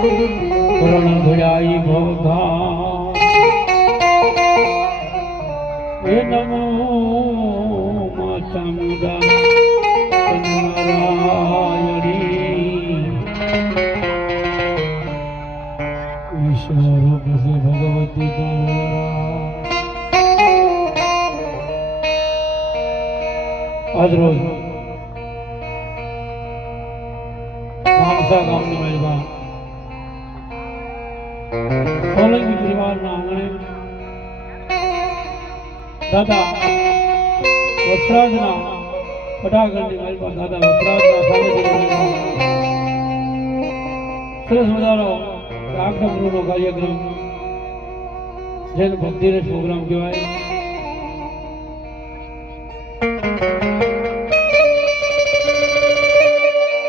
કરણ ભળાઈ ભોગા હે નમો માતા મુદા નારાયણી ઈશ્વર પ્રસે ભગવતી આજ રોજ મામસા ગામની મહેલમાં સોલંકી પરિવારના આંગણે દાદા વસ્ત્રાજના પટાગઢની મહેલમાં દાદા વસ્ત્રાજના સાનિધ્યમાં સરસ મજાનો આગમનનો કાર્યક્રમ જેને ભક્તિરસ પ્રોગ્રામ કહેવાય.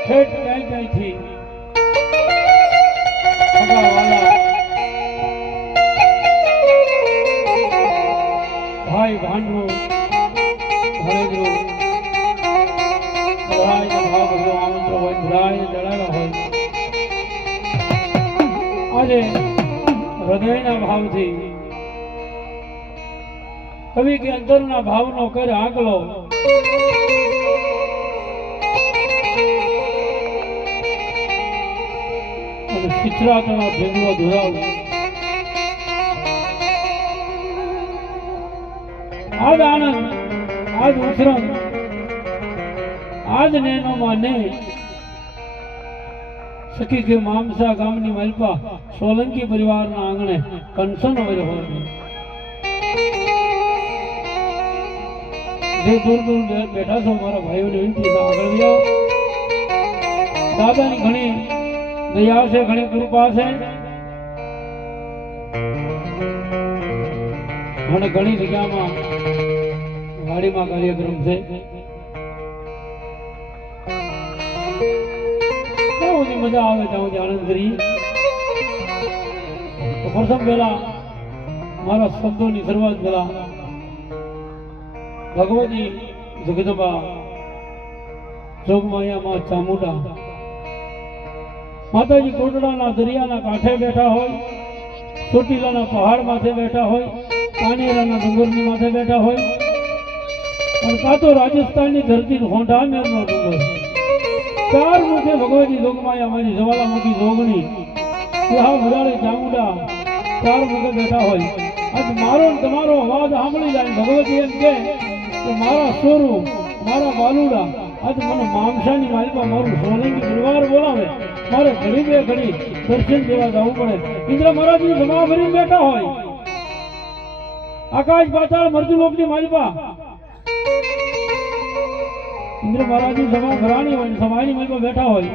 ઠેઠ ક્યાંયથી ભાઈ ભાંડવો ભણેજરો બધાયના ભાવ ભગવો આમંત્ર હોય બધાય જણાવ્યા હોય. આજે હૃદયના ભાવથી કવિ કે અંતરના ભાવનો કરે આંકલો અને શિક્ષરાતનો ભેગવો ધોરાવ આજ આનંદ આજ ઉછરણ આજ નેનો માને સખી કે મામસા ગામની મલપા સોલંકી પરિવારના આંગણે કંસન હોય હોય જે દૂર દૂર બેઠા છો મારા ભાઈઓને વિનંતી આગળ જાઓ. દાદાની ઘણી દયા છે, ઘણી કૃપા છે અને ઘણી જગ્યામાં વાડીમાં કાર્યક્રમ છે. મજા આવે ત્યાં આનંદ કરી. પ્રથમ પહેલા મારા શબ્દોની શરૂઆત પહેલા ભગવતી જગદંબા જોગમાયા માં ચામુંડા માતાજી કોટડાના દરિયાના કાંઠે બેઠા હોય, ચોટીલાના પહાડ માથે બેઠા હોય, પાનેરાના ડુંગરની માથે બેઠા હોય અને કાં તો રાજસ્થાનની ધરતી હોંઢા મેરનો ડુંગર ચાર મુખે ભગવતી જોગમાયા મારી જવાલામુખી જોગણી હા ભરાડે ચામુંડા ચાર મુખે બેઠા હોય. આજ મારો તમારો અવાજ સાંભળી જાય ભગવતી એમ કે મારા સોરું મારા બાલુડા આજ મને મામસાની માલિકા મારું સોલંકી પરિવાર બોલાવે મારે ઘડી બે ઘડી દર્શન દેવા જવું પડે. ઇન્દ્ર મહારાજની સભા ભરીને બેઠા હોય, આકાશ પાતાળ મર્દુલોકની માલિકા ઇન્દ્ર મહારાજની સભા ભરાણી હોય, સભાની મહેલમાં બેઠા હોય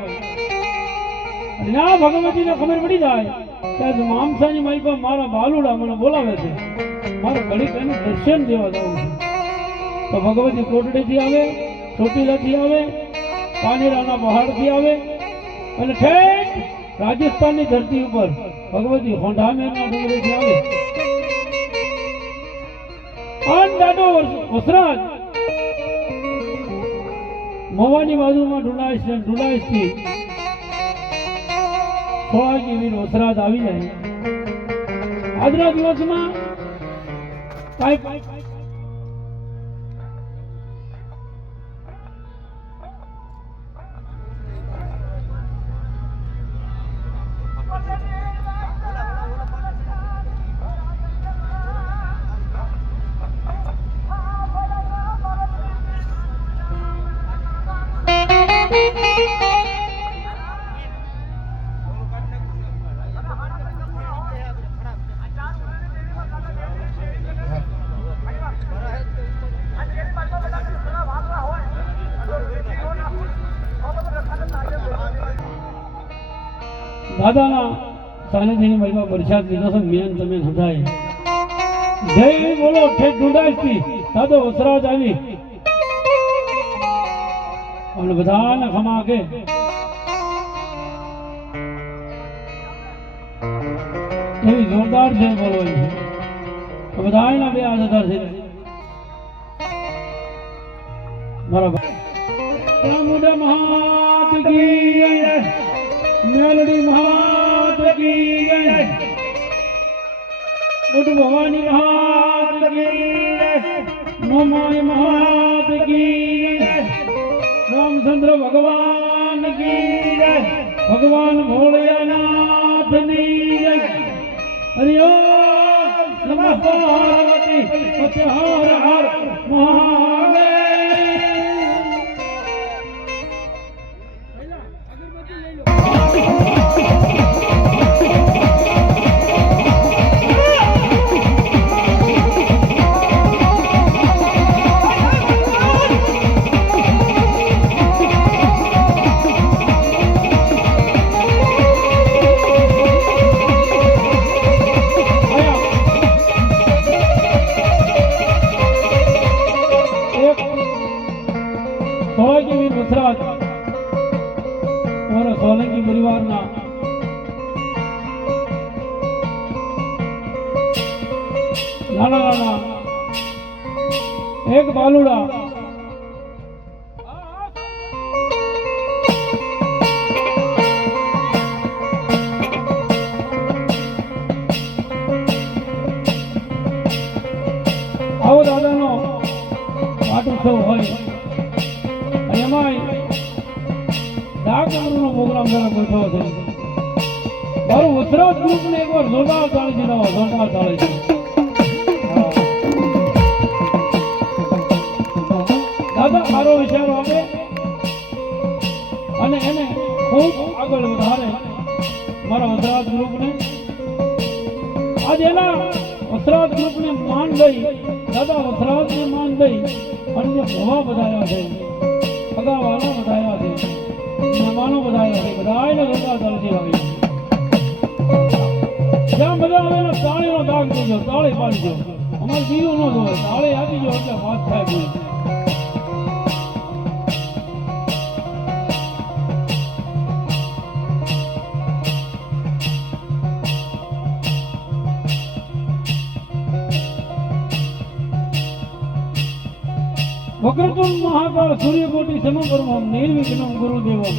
અને આ ભગવતીને ખબર પડી જાય કે મામસાની મહેલમાં મારા બાલુડા મને બોલાવે છે, મારે ઘડી એનું દર્શન દેવા જવું છે. તો ભગવતી કોટડીથી આવે, ચોટીલાથી આવે, પાનેરાના પહાડથી આવે અને ઠેઠ રાજસ્થાનની ધરતી ઉપર ભગવતી હોંઢામેરના ડુંગરેથી આવે. આન દાદો વસરાજ મવાની બાજુમાં ઢુલાઈશથી સોળાજી વીર વસરાજ આવી જાય. આજના દિવસમાં કાંઈ દાદાના સાનિધ્યની મહિમા પ્રસાદ લીધો છે. મેન તમે હદાય જય બોલો ઠેઠ ઢુંઢાઈથી દાદો વસરાજ આવી અને બધાને ખમા કે એવી જોરદાર છે બોલો બધાના બે આધાર છે બરાબર. ચામુંડા મહાત કી મેલડી મહાત की जय बुद्ध भवानी महात की जय नमाय महात की जय रामचंद्र भगवान की जय भगवान भोलेनाथ की जय हरि ओम नमः पार्वती पते हर हर महादेव और सोलंकी परिवार ना नाना नाना एक बालुड़ा आओ दादा नो पाटोत्सव होय एमाय નો પ્રોગ્રામ જરા ગોઠવો છે મારું ઉતરાજ ગ્રુપ ને એકવાર જોરદાર તાળી દીધા જોરદાર તાળી છે દાદા મારો વિચાર આવે અને એને ખૂબ આગળ વધારે મારા ઉતરાજ ગ્રુપ ને આજ એના ઉતરાજ ગ્રુપ ને માન દઈ દાદા ઉતરાજ ને માન દઈ અન્ય ભવા બધાયા છે અગાવાના બધાયા છે મહેમાનો બધાયા છે બધાને જોરદાર તાળી આવી જ્યાં બધા આવે તાળીનો દાગ દેજો તાળી પાડજો અમારે બીજું ન જોવે તાળી આપી જો એટલે વાત થાય પૂરી વક્રતુંડ મહાકાળ સૂર્યકોટી સમપ્રભમ નિર્વિઘ્નમ ગુરુદેવમ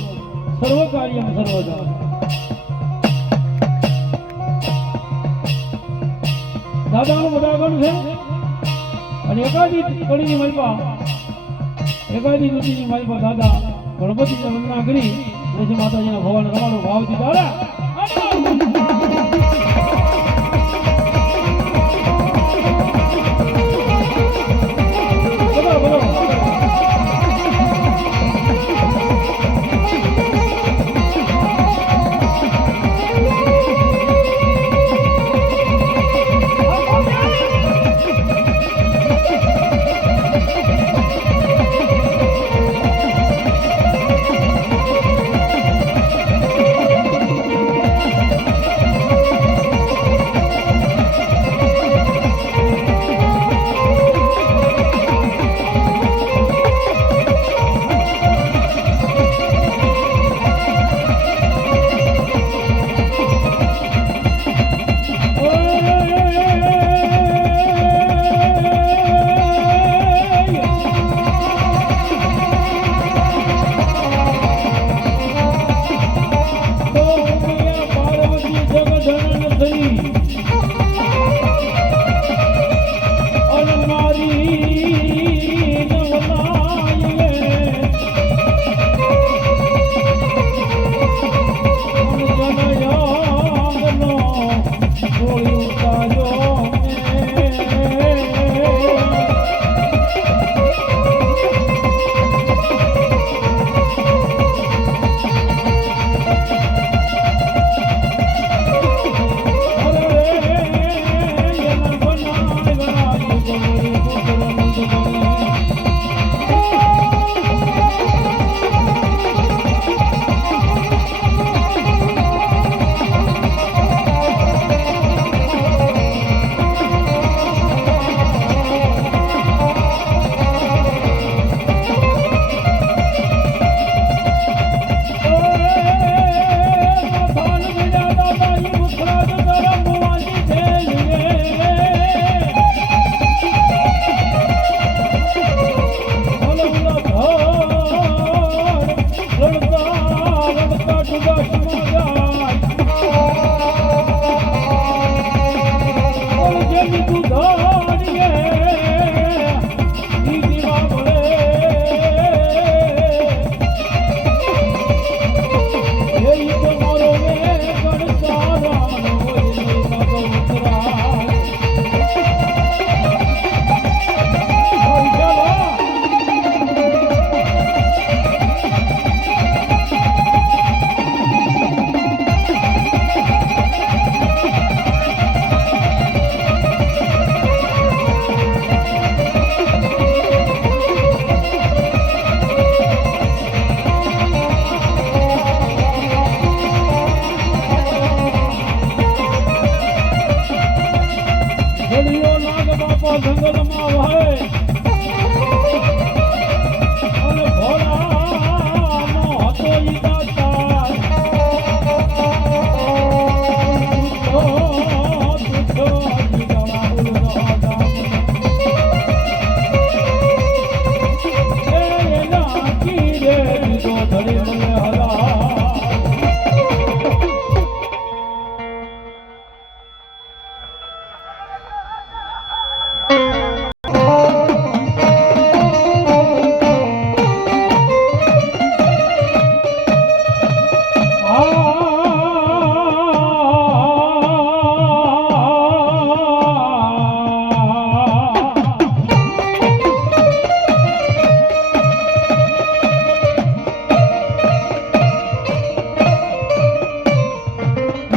સર્વ કાર્યમ સર્વદા દાદાનું બધાગણ છે અને એકાદી કડીની માલપા એકાદી દૂધીની માલપા દાદા ગણપતિને વંદના કરી પછી માતાજીના ભગવાન તમારો ભાવથી દાદા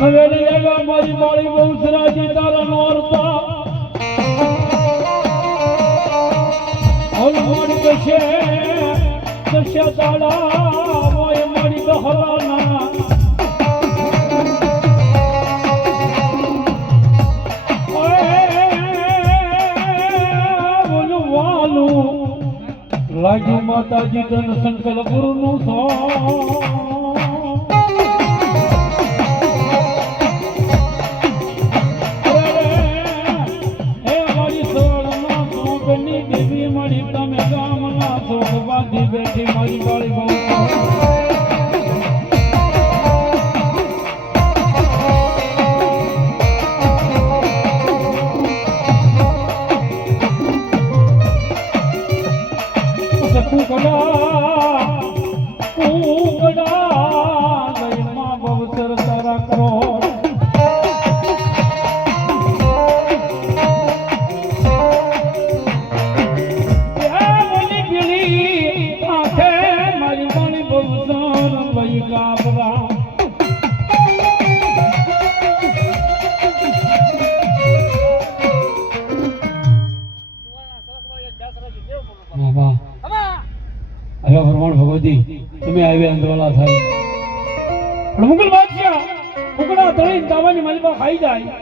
નવેલી આવ્યા મારી માળી બહુસરાજી તારા નોરતા ઓલ મોડી કશે કશે દાડા મોય મોડી દહરાના લાગ્યું માતાજી ધન સંકલ્પ ગુરુનું સો હે મારી સોળમાં સોગની દેવી મારી તમે ગામના સોગ બાંધી બેઠી મારી ગાળી બહુ ભગવતી તમે આવ્યા અંદરોલા થાય પણ મુગલ બાદશાહ કુકડા તળી તાવાની મલબા ખાઈ જાય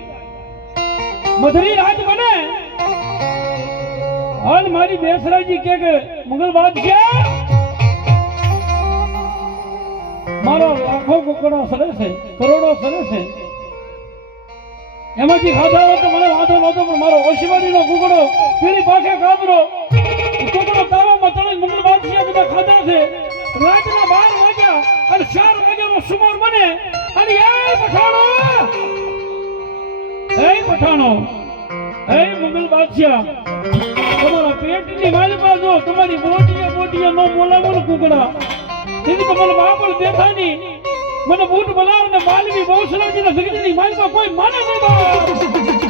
મધરી રાત બને હાલ મારી બેસરાજી કે મુગલ બાદશાહ મારો લાખો કુકડા સરે છે કરોડો સરે છે એમાંથી ખાધા હોય તો મને વાંધો નહોતો પણ મારો ઓશીવાડીનો કુકડો પીળી પાકે કાબરો કુકડો તાવામાં તળી મુગલ બાદશાહ બધા ખાધા છે રાતના 12 વાગ્યા અને 4 વાગ્યાનો સુમાર બને અને પઠાણો હે મુગલ બાદશાહ તમારા પેટની માલપા જો તમારી મોટીએ નો બોલાવો કુકડા તેથી તો મને બાપલ દેખાની મને બૂટ બનાવ ને માલવી બહુસરાજીના જગતની માલપા કોઈ માને નહીં બાપ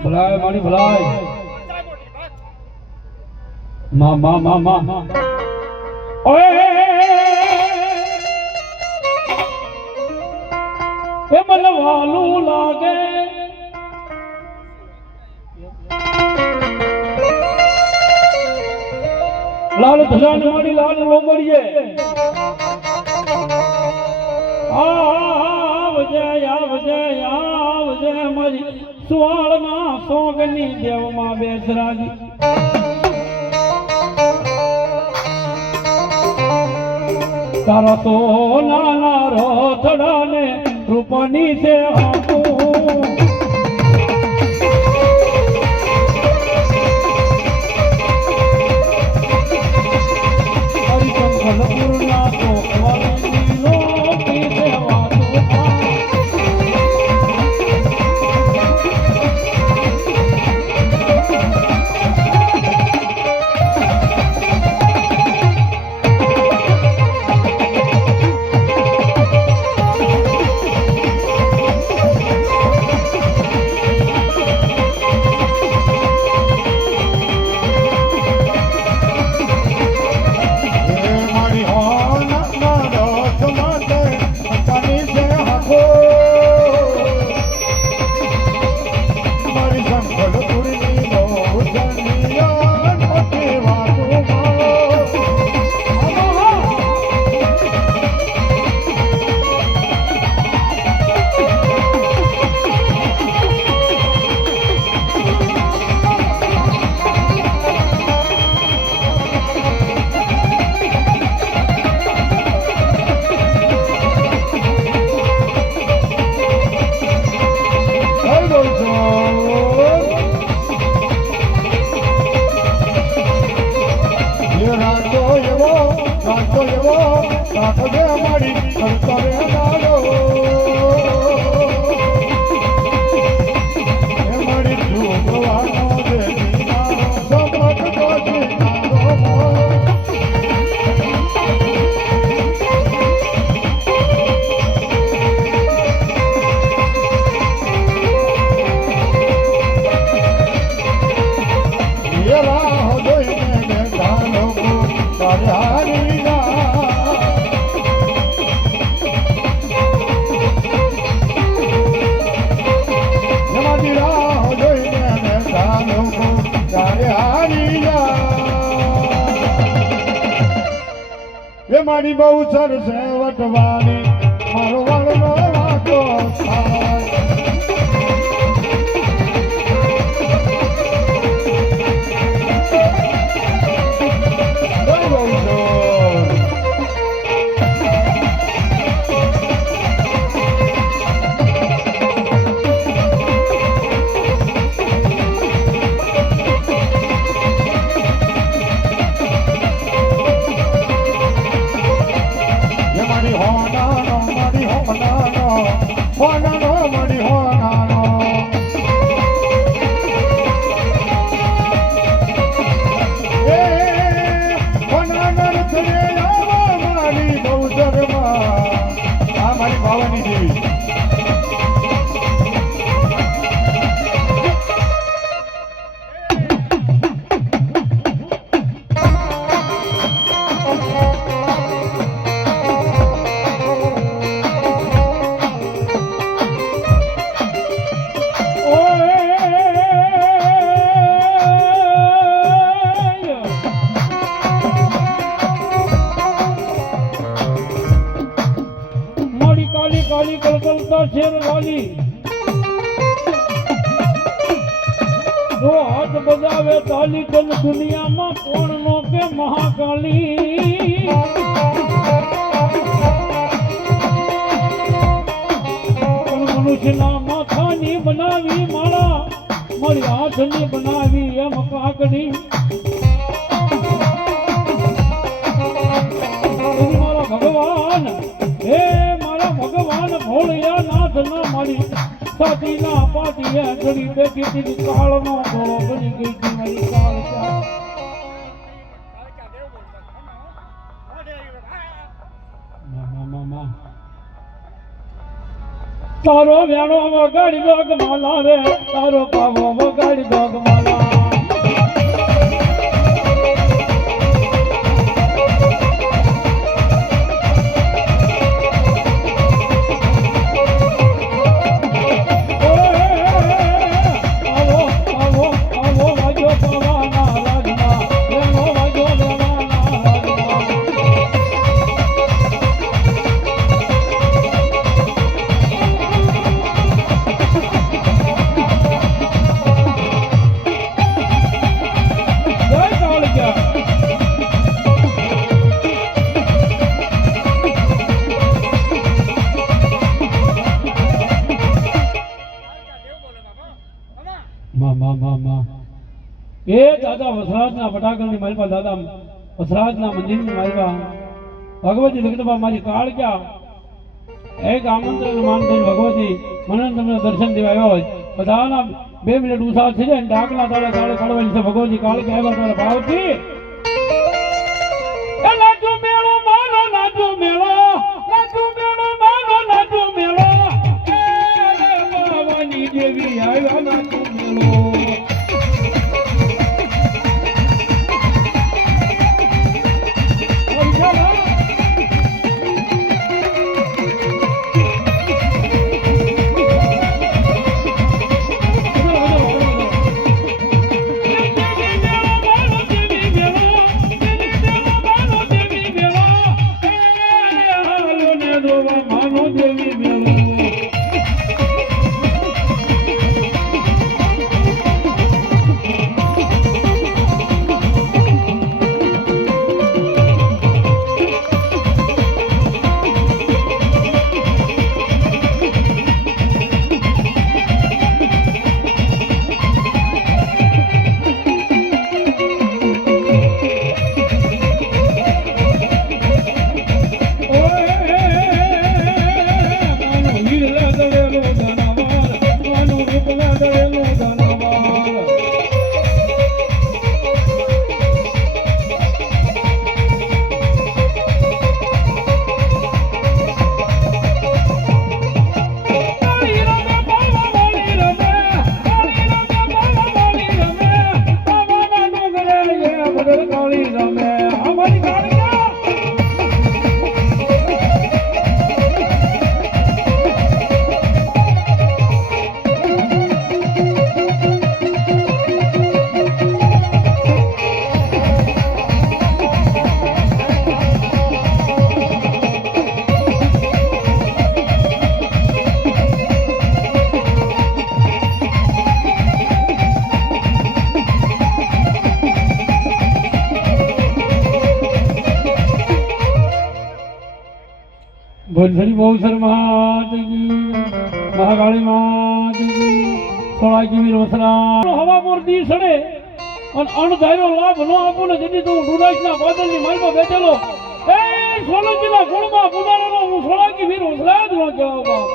ભલાય મારી ભલાય માં ઓય એ મને વાલું લાગે લાલ ધજાને મારી લાલ લોબડીએ આવજે મારી સુવાળના સોગની દેવમાં બેસરાજી તારા તો નાના રોથડાને રૂપની છે આપું હરિચંદ્રપુરના તો સાચો એવો રાખજે મારી સરકારે દાડો એ મારી જોગવાનો દેવી મારો સમત તો જીનારો મારી બહુ સરસે વટવાની મારો વાળનો વાતો થાય ભવાની દેવી काली कलकलता शेर वाली दो हाथ बजावे ताली कल दुनिया में कौन नो के महाकाली मनुष्य ना माथा नी बनावी माला मारी हाथ नी बनावी एम काकड़ी मारा भगवान हे भगवान भोलिया नाथ ना मारी साथी ना पाटी है घड़ी बैठी थी काल नो घोड़ो बनी गई थी मेरी काल क्या मामा तारो व्याणो वगाड़ी दोग माला रे तारो पावो वगाड़ी दोग माला એ દાદા વસરાજના ફટાકડની માલપા દાદા વસરાજના મંદિરની માલપા ભગવતી જગદંબા મારી કાળ ક્યાં એક આમંત્રણ માનતા ભગવતી મને તમને દર્શન દેવા આવ્યા હોય બધાના 2 મિનિટ ઉત્સાહ થઈ જાય ડાકલા તાળે તાળે પડવાની છે ભગવતી કાળ કે આવ્યા તારે ભાવતી એ લાજુ મેળો માનો લાજુ મેળો માનો લાજુ મેળો એ ભવાની દેવી આવ્યા લાજુ મેળો બોલ શ્રી બહુસર માતજી, મહાકાળી માતજી, સોળાજી વીર વસરા હવા પર દી સડે અને અણધાર્યો લાભ ન આપું ને જેથી તું ડુડાસના બાદલની માલમાં બેઠેલો એ સોલંકીના કુળમાં પુદારેલો હું સોળાજી વીર વસરા જ ન કહેવાય બાપ.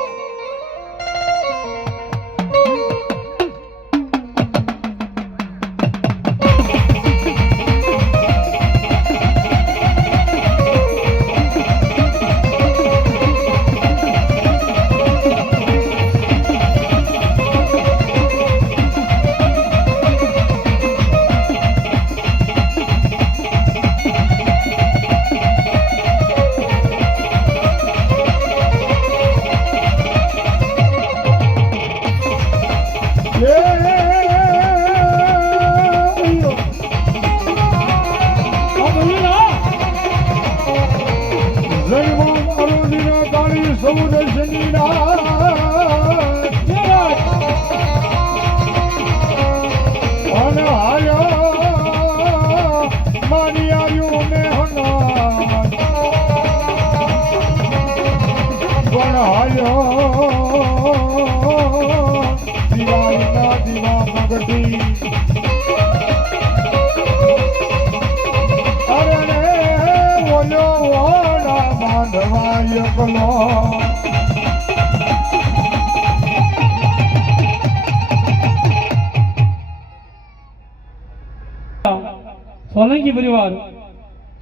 સોલંકી પરિવાર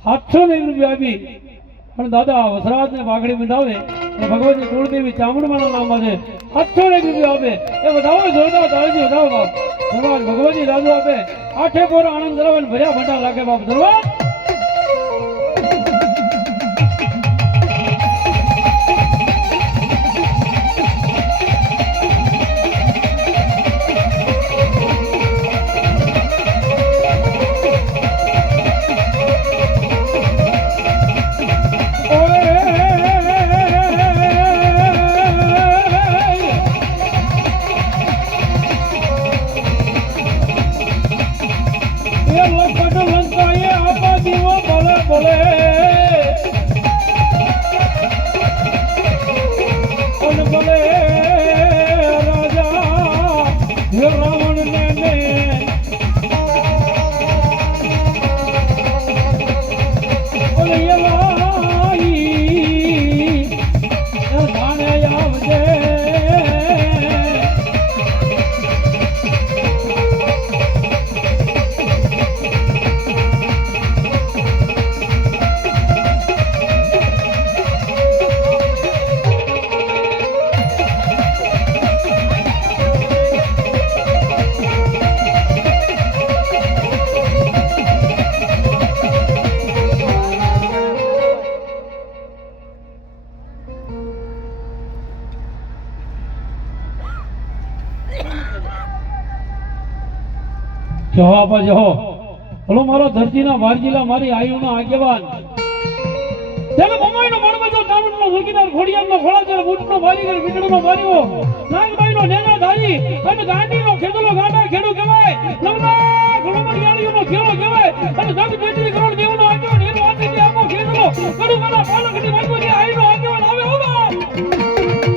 701 રૂપિયા આપી પણ દાદા વસરાજને પાઘડી બંધાવે અને ભગવતી કુળદેવી ચામુંડમાના નામમાં છે 701 રૂપિયા આપે એ વધાવો જોરદાર તાળીથી વધાવો બાપ. ધર્માજ ભગવતી દાદુ આપે આઠે પોર આનંદ ધરાવે ભર્યા ભંડાર રાખે બાપ. ધર્માજ જહો આપા જહો. હલો મારો ધરતીના વારજીલા મારી આયુના આગેવાન જેને મમાઈનો મણબજો ચામુંડનો સુકીદાર ખોડિયારનો ખોળાચર બૂટનો બારીગર વીટણનો બારીઓ નાગબાઈનો નેના ધારી અને ગાંડીનો ખેડલો ગાંડા ખેડુ કહેવાય નવના ઘોડમડિયાળીઓનો ખેડો કહેવાય અને જગ બેટરી કરોડ દેવનો આગેવાન એનો આથી આપો ખેડલો કડુકના પાલકની વાગોની આયુનો આગેવાન આવે હો બાપ.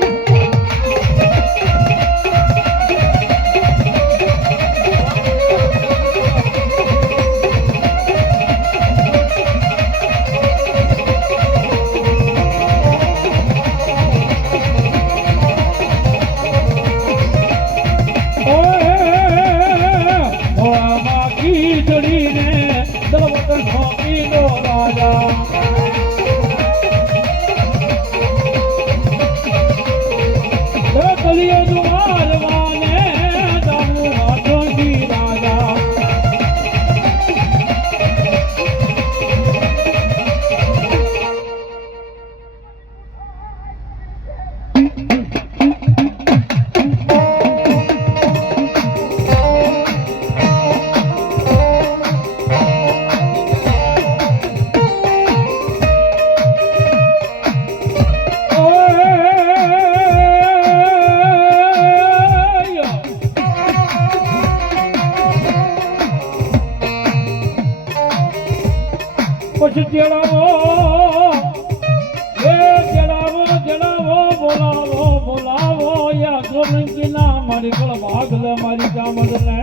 પછી ચડાવો એ ચડાવો મારી કળ ભાગ લે મારી ચામડ ને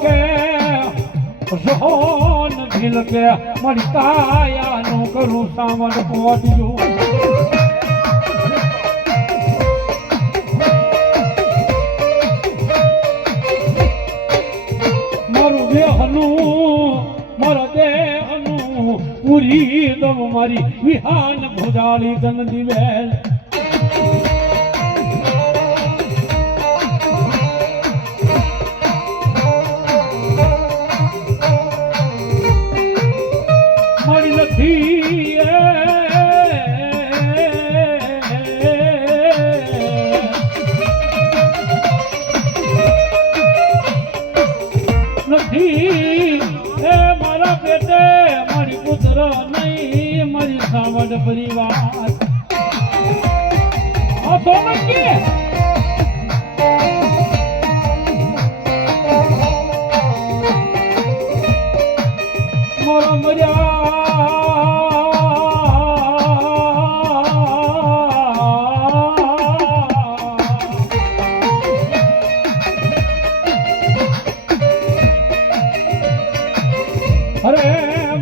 કે સોન ભીલ કે મારી કાયાનું કરું સામડ પહોંચ્યું મારું દેહનું પૂરી દમ મારી વિહાન ભુજાળી જન દિવેલ મારી નથી એ મારા પેટે મારી પુત્ર નહીં મારી સાવડ પરિવાર આ સોમંગી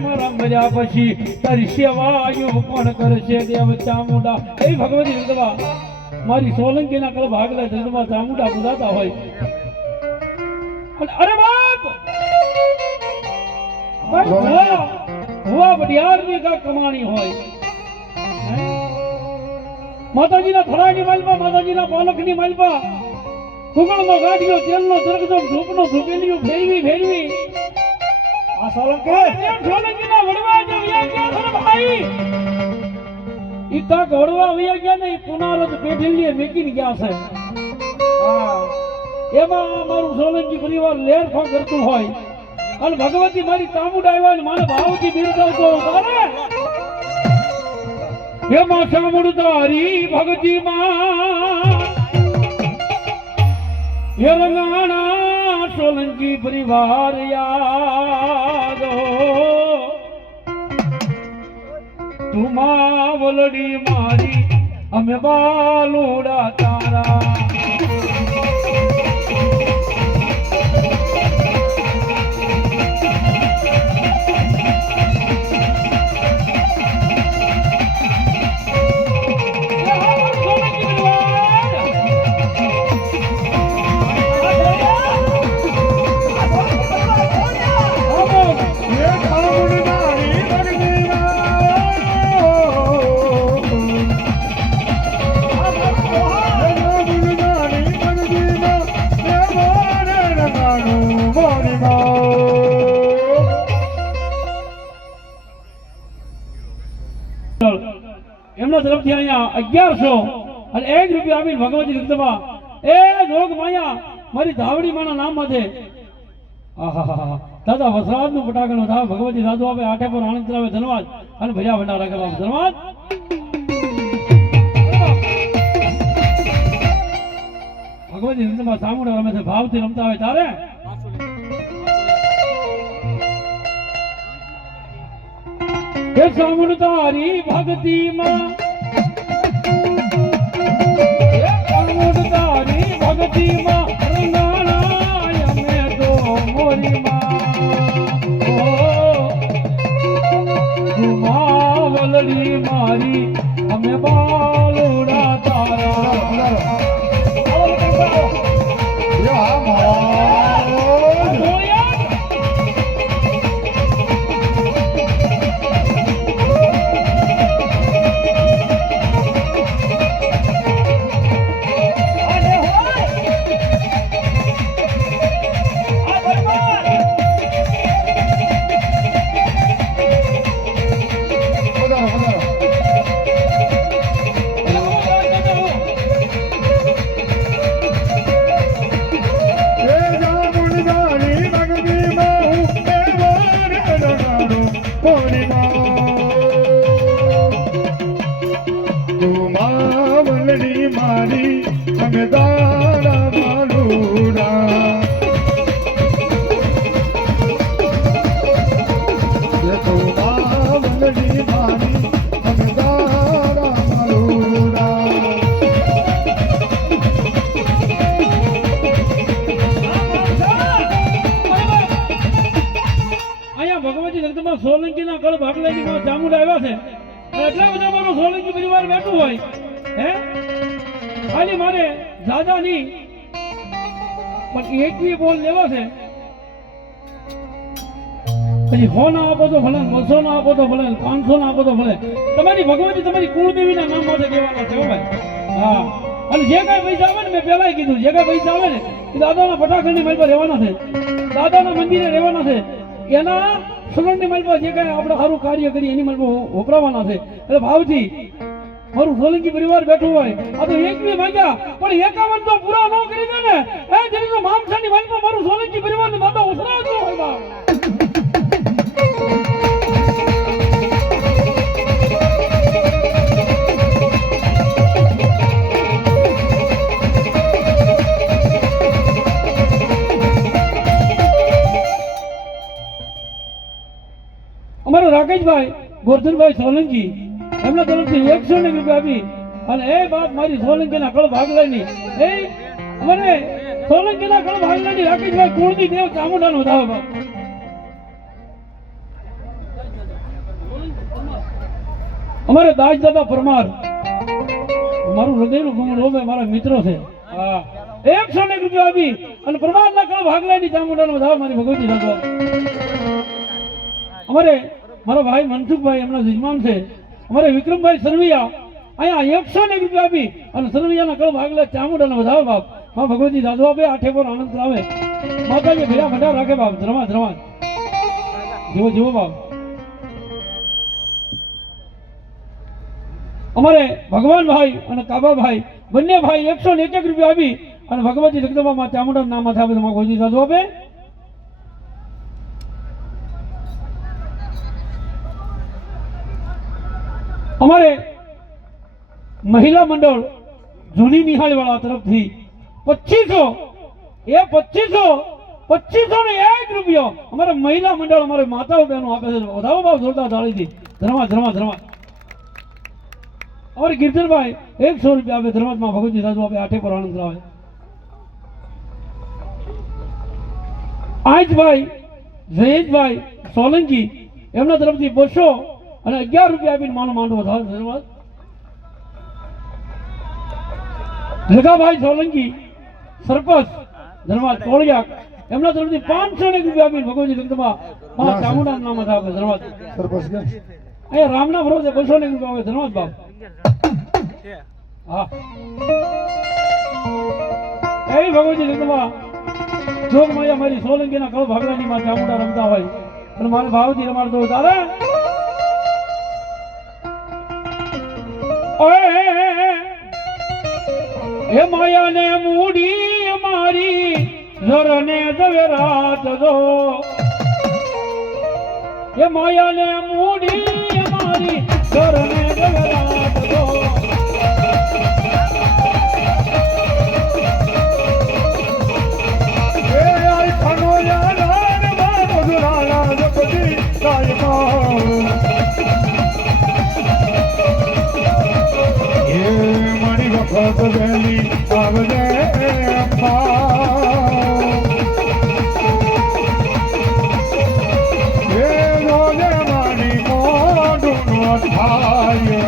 મારા મર્યા પછી તારી સેવાયું પણ કરશે દેવ ચામુંડા એ ભગવતી જગદંબા મારી સોલંકીના કળ ભાગલા જગદંબા ચામુંડા પૂજાતા હોય અરે બાપ હુआ બડિયારની કા કમાણી હોય માતાજીના થરાની માલમાં માતાજીના પાલકની માલમાં કુકળનો ગાડીઓ તેલનો દરગજો ધૂપનો ધૂપેલીઓ ફેરવી આ સોલંકીના વડવા જે વ્યા ગયા છે ભાઈ ઈ તક વડવા વ્યા ગયા ને પુનારજ પેઢીલીએ મેકીને ગયા છે એમાં મારું સોલંકી પરિવાર લેરફા કરતું હોય અને ભગવતી મારી ચામુંડા આવ્યા ને મારા ભાવથી બિરદાવતો તારે એમાં ચામુંડારી ભગતી માં હે રંગાણા સોલંકી પરિવાર યાદો તું માવલડી મારી અમે બાલુડા તારા એમના તરફથી અહીંયા 1100 અને 1 રૂપિયા આપીને ભગવતી જગદંબા એ જોગ માયા મારી ધાવડી માના નામમાં છે આહા દાદા વસરાજનું પટાકણ વધાવે ભગવતી સાધુ આપે આઠે પર આનંદ કરાવે ધન્યવાદ અને ભર્યા ભંડારા કરવા ધન્યવાદ ભગવતી જગદંબા ચામુંડા રમે છે ભાવથી રમતા હોય તારે હે ચામુંડારી ભક્તિ માં હે ચામુંડારી ભક્તિ માં રંગાણા અમે તો મોરી માં ઓ માવલડી મારી અમે બાલુડા તારા મારી અમે દાડા બાલુડા એ તો માવલડી ખાલી મારે દાદા નહીં પણ એક બી બોલ લેવો છે. પછી 100 ના આપો તો ભલે, 200 ના આપો તો ભલે, 500 ના આપો તો ભલે. તમારી ભગવતી તમારી કુળદેવીના નામ માટે કહેવાના છે હો ભાઈ. હા, અને જે કાંઈ પૈસા આવે ને મેં પહેલાય કીધું, જે કાંઈ પૈસા આવે ને એ દાદાના ફટાકડની મારી પર રહેવાના છે, દાદાના મંદિરે રહેવાના છે, એના સુગંધની મારી પર જે કાંઈ આપણે સારું કાર્ય કરીએ એની મારી પર વપરાવાના છે. એટલે ભાવથી મારું સોલંકી પરિવાર બેઠું હોય, આ તો એક બી માંગ્યા પણ 51 તો પૂરા ન કરી દે ને એ જેની તો મામસાની વાતમાં મારું સોલંકી પરિવારને દાદા ઉતરા જ ન હોય બાપ. અમારા રાકેશભાઈ ગોરધનભાઈ સોલંકી એમના તરફથી 100 રૂપિયા આપી અને એ બાપ મારી સોલંકીના કળ ભાગલાની એ મને સોલંકીના કળ ભાગલાની રાકેશભાઈ કુળની દેવ ચામુંડાનો વધાવો બાપ. અમારે દાસ દાદા પરમાર મારું હૃદયનું ગુણ હોવે મારા મિત્રો છે. હા, 100 રૂપિયા આપી અને પરમારના કળ ભાગલાની ચામુંડાનો વધાવો મારી ભગવતી દાદા. અમારે મારો ભાઈ મનસુખભાઈ એમના જજમાન છે. અમારે વિક્રમભાઈ સરવૈયા અહીંયા 100 રૂપિયા આપી અને સરવૈયાના કળ ભાગલા ચામુંડાનો વધાવો બાપ. માં ભગવતી દાદુ આપે આઠે પર આનંદ લાવે, માતાજી ભેડા ભેડા રાખે બાપ. ધર્મા ધર્મા જીવો જીવો બાપ. અમારે ભગવાનભાઈ અને કાબાભાઈ બંને ભાઈ 101 રૂપિયા આપી અને ભગવતી જગદંબામાં ચામુંડાના નામ માથે આપે તો માં ભગવતી દાદુ આપે. અમારે મહિલા મંડળ જૂની નિહાળીવાળા તરફથી 2500 ને 1 રૂપિયો અમારે મહિલા મંડળ અમારે માતાઓ બહેનો આપે છે. વધાવો ભાવ જોરદાર તાળીથી. ધર્મા ધર્મા ધર્મા. અમારે કીર્તનભાઈ 100 રૂપિયા આપે. ધર્માત્મા ભગવતી દાદુ આપે આઠે પર આનંદ કરાવે. આંચભાઈ જયેશભાઈ સોલંકી એમના તરફથી 200 અને 11 રૂપિયા આપીને માનો માંડવો વધારે. ધન્યવાદ. જગાભાઈ સોલંકી સરપંચ ધન્યવાદ કોળિયાક એમના તરફથી 500 રૂપિયા આપીને ભગવતી જગદંબા માં ચામુંડાના નામ હતા આપે. ધન્યવાદ. અહીંયા રામના ભરોસે 200 રૂપિયા આવે. ધન્યવાદ બાપ. હા, એ ભગવતી જગદંબા જોગમાયા મારી સોલંકીના કળ ભાગલાની માં ચામુંડા રમતા હોય અને મારે ભાવથી રમાડતો હોય તારે એ માયા ને મૂડી મારી જરને દવેરાત દો. એ માયા ને મૂડી મારી જરને દવેરાત દો. એ આઈ ખનો યાર માં મધુરાલા જપતી કાયમાં એ મારી વખત વેલી આવજે અંબા. એ રોજે મારી મોઢું નો થાય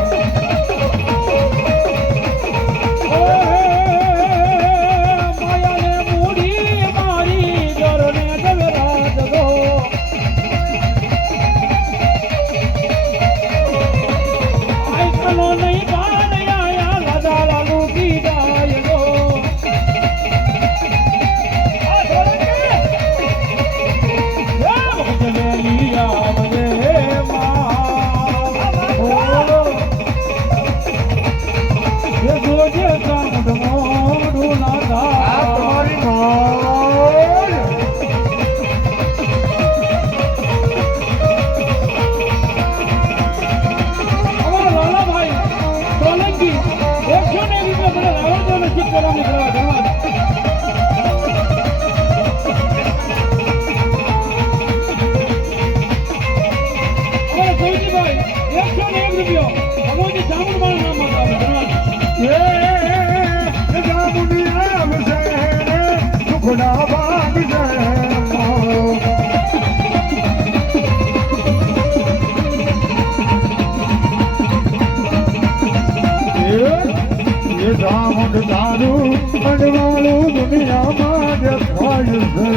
રામણ તારું અડવાળું દુનિયામાં દેખાય છે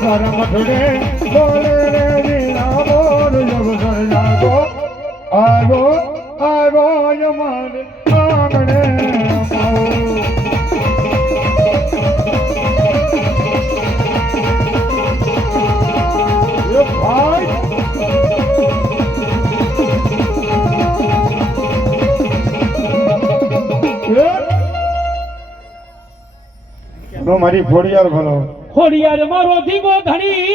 તારા મથડે બોલે રે વીણા બોલ જગદર લાગો આગો આગો યમાને આંગણે આવો એ ભાઈ મારી ફોડિયાર ભલો ખોડિયાર મારો ધીમો ધણી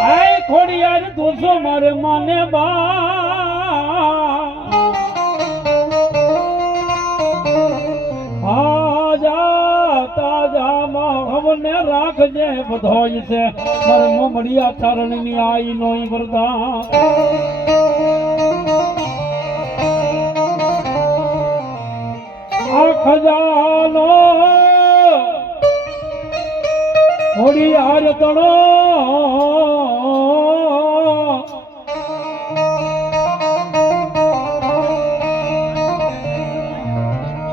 આય ખોડિયાર દોસો મારે માને બા તાજા માં હવને રાખજે બધોય છે મારે મમડિયા ચારણ ની આઈ નોઈ વરદા ખજાનો થોડી હાર તણો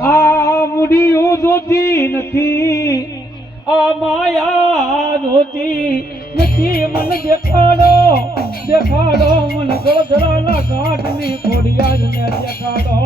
આ મુડીઓ જોતી નથી આ માયા જોતી નથી મન દેખાડો દેખાડો મન ગળધરાના કાઢની ખોડિયાર ને દેખાડો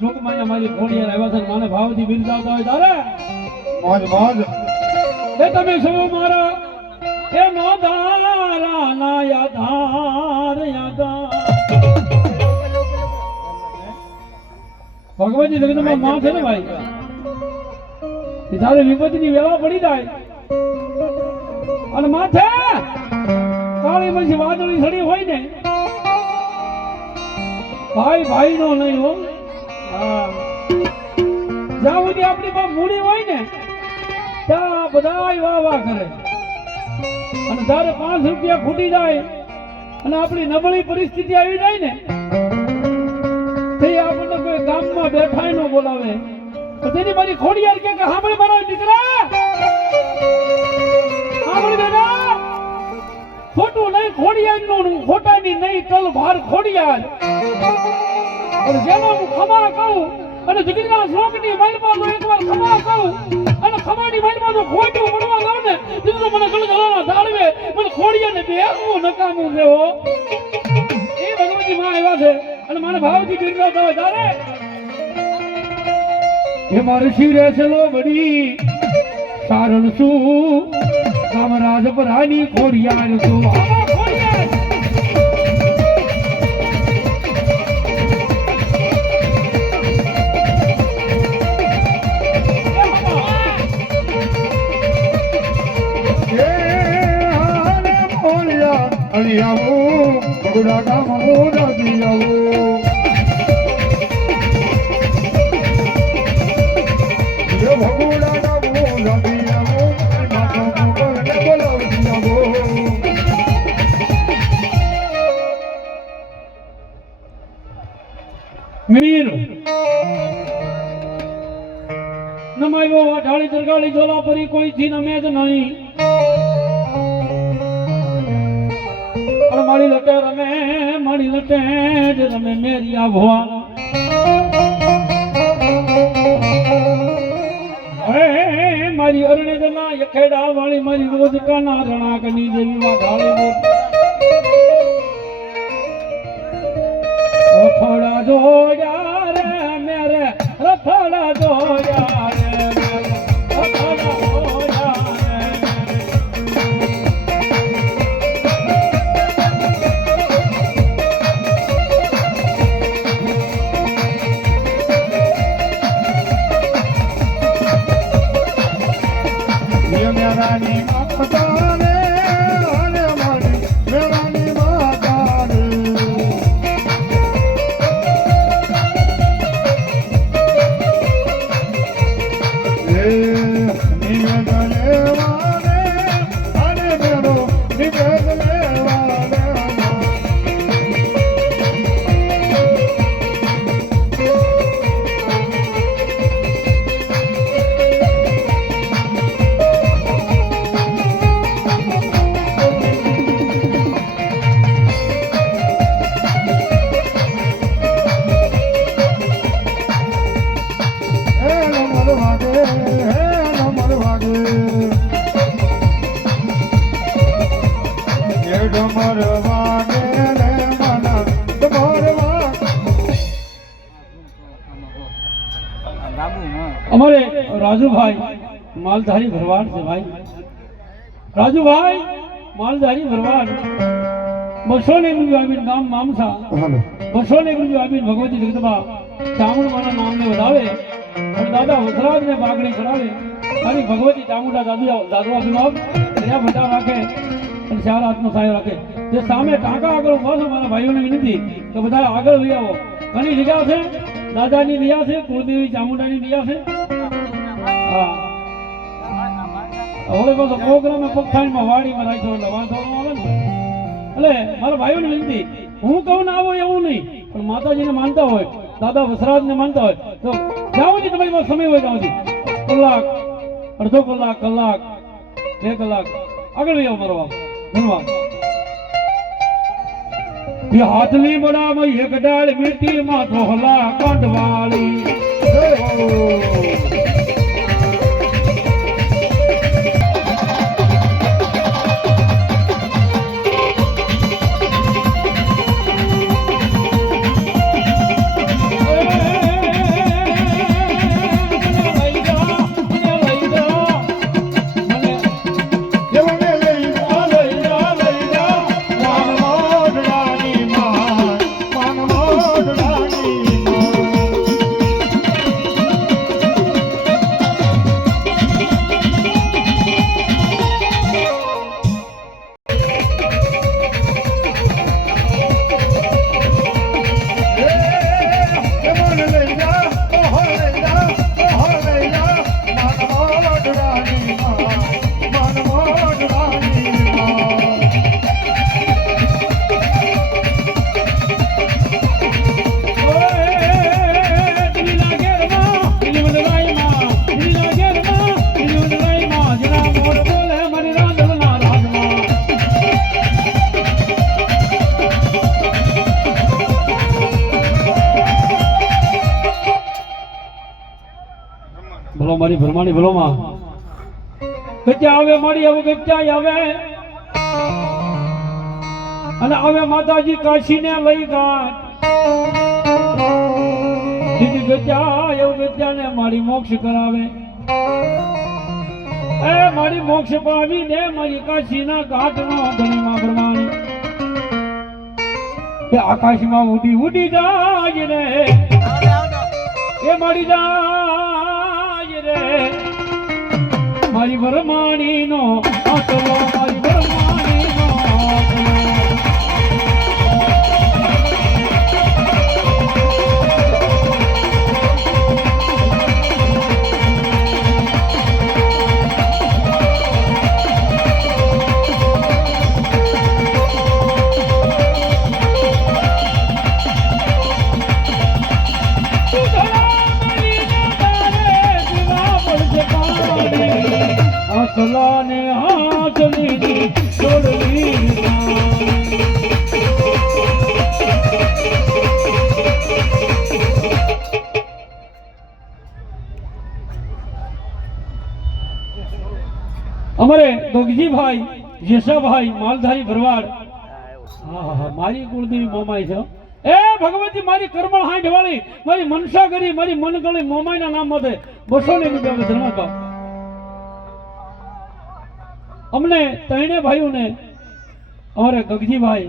લોકમાયા મારી ખોડિયાર આવ્યા છે મને ભાવથી બિરદાવતા હોય તારે મોજ મોજ એ તમે સૌ મારા એ નોધારા ના યાધાર યાદા ભગવાનજી જગદંબા માં છે ને ભાઈ એ તારે વિપત્તિની વેળા પડી જાય અને માથે કાળી પછી વાદળી સડી હોય ને ભાઈ ભાઈ નો નહીં હો જ્યાં સુધી આપણી પાસે મૂડી હોય ને ત્યાં બધા વાહ વાહ કરે અને જયારે 5 રૂપિયા ખૂટી જાય અને આપણી નબળી પરિસ્થિતિ આવી જાય ને તે આપણને કોઈ ગામમાં બેઠાય નો બોલાવે તો તેની મારી ખોડિયાર કે સાંભળ મારા દીકરા સાંભળ બેટા ખોટું નહીં ખોડિયાર નું ખોટાની નહીં તલ ભાર ખોડિયાર જેનો હું ખમા કહું અને જગતના શ્લોકની માલમાં તો એકવાર ખમા કહું અને ખમાની માલમાં તો ખોટું પડવા દઉં ને તો મને ગળગળાના ધાડવે મને ખોડિયાને બેહવું નકામું છે હો એ ભગવતી માં આવ્યા છે અને મને ભાવથી બિરદાવતા હોય તારે હે મારી શિરે ચલો બડી સારણ શું કામરાજ પરાની ખોડિયાર છું આવો બગડા ગામ મોડા દિયાવો એ રણમાં આવ્યો ઢાળી દરગાળી જોલા પરી કોઈ થી નમે જ નહીં પણ મારી લટે રમે મારી લટે જ રમે મેરી આ ભુવા મારી અરણી દના યખેડા વાળી મારી રોજ કાના રણા કની દેવી માં ઢાળે રથોડા જોયા રે મેરે રથોડા જોયા રે રથોડા જોયા ये मेरा नी माता रे अरे मारी मेरा नी माता रे અમારે રાજુભાઈ માલધારી ભરવાડ છે ભાઈ રાજુભાઈ માલધારી ભરવાડ 200 રૂપિયા આપીને ગામ મામસા 200 રૂપિયા આપીને ભગવતી જગદંબા ચામુંડાના નામને વધાવે અને દાદા વસરાજને બાગડી ચડાવે ખાલી ભગવતી ચામુંડા દાદુ અભિમાન ત્યાં ભટા રાખે અને 4 હાથનો સાયો રાખે જે સામે ટાંકા આગળ ઉભા છો મારા ભાઈઓને વિનંતી કે બધા આગળ લઈ આવો ઘણી જગ્યા છે દાદાની લિયા છે કુળદેવી ચામુંડાની લિયા છે હા હવે પાછો પ્રોગ્રામ પગથાણીમાં વાડીમાં રાખ્યો એટલે વાંધો ન આવે ને એટલે મારા ભાઈઓને વિનંતી હું કહું ને આવો એવું નહીં પણ માતાજીને માનતા હોય દાદા વસરાજને માનતા હોય તો જ્યાં સુધી તમારી પાસે સમય હોય ત્યાં સુધી કલાક અડધો કલાક કલાક 2 કલાક આગળ લઈ આવો મારો બાપ ધન્યવાદ હાથલી બડામાં એક ડાળ મીઠી માં ધોહલા કાંડવાળી ભલો મારી ભરમાણી ભલો માં ક્યાં આવે મારી આવું કે ક્યાં આવે અને આવે માતાજી કાશીને લઈ ગાંઠ દીદી ગત્યા એવું ગત્યાને મારી મોક્ષ કરાવે એ મારી મોક્ષ પાવીને મારી કાશીના ઘાટનો ધણીમાં ભરમાણી કે આકાશમાં ઉડી ઉડી જાય રે એ મારી જાય રે મારી ભરમાણી નો આટલો મારી ભરમાણી નો આસલાને આસલીની જોડલી અમારે ગગજીભાઈ જેસાભાઈ માલધારી ભરવાડ મારી કુળદેવી મોમાઈ છે એ ભગવતી મારી કર્મળ હાંઠ વાળી મારી મનસા કરી મારી મનગળી મોમાઈના નામ માટે 200 રૂપિયા ધર્મતા અમને ત્રણે ભાઈઓને અમારે ગગજીભાઈ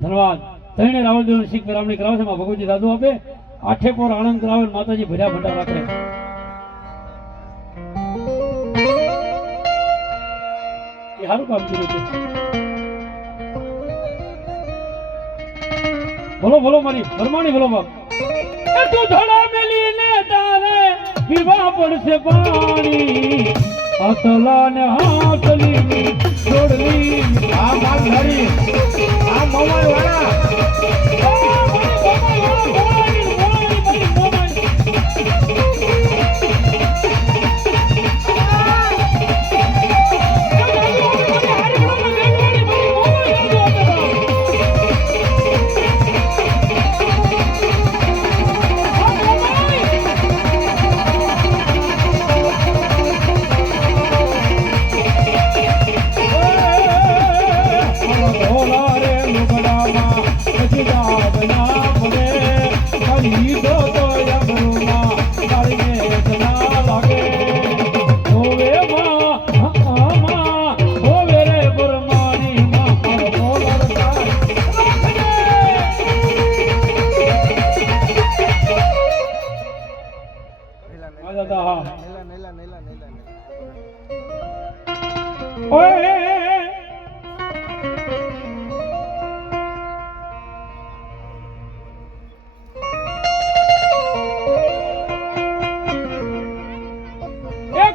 ધન્યવાદ ત્રણે રાવલદેવ શીખ કરામણી કરાવે છે ભગવતી દાદુ આપે આઠે કોર આનંદ કરાવે માતાજી ભર્યા ભંડાર રાખે સારું કામ કર્યું છે બોલો બોલો મારી ફરમાણી બોલો બાપ એ તું ધડા મેલી ને તારે પીવા પડશે પાણી અસલા ને હાથલી જોડલી આ માલધારી આ મવાઈ વાળા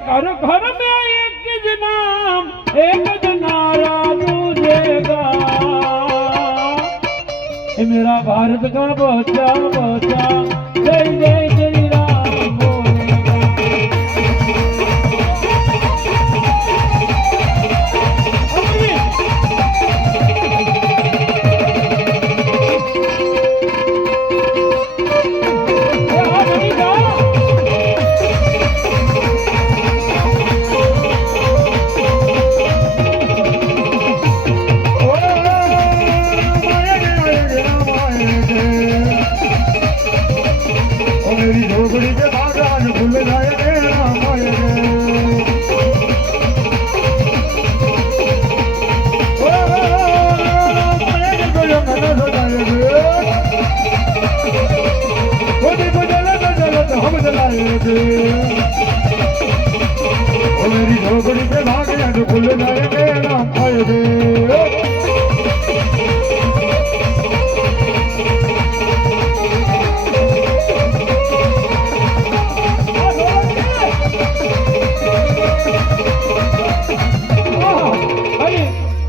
घर घर में एक ज नाम एक ज नारा गूंजेगा ये मेरा भारत का बच्चा बच्चा जय जय श्री राम बोलेगा मेरी झोपड़ी पे भाग गया तो खुल जाए मेरा फायदे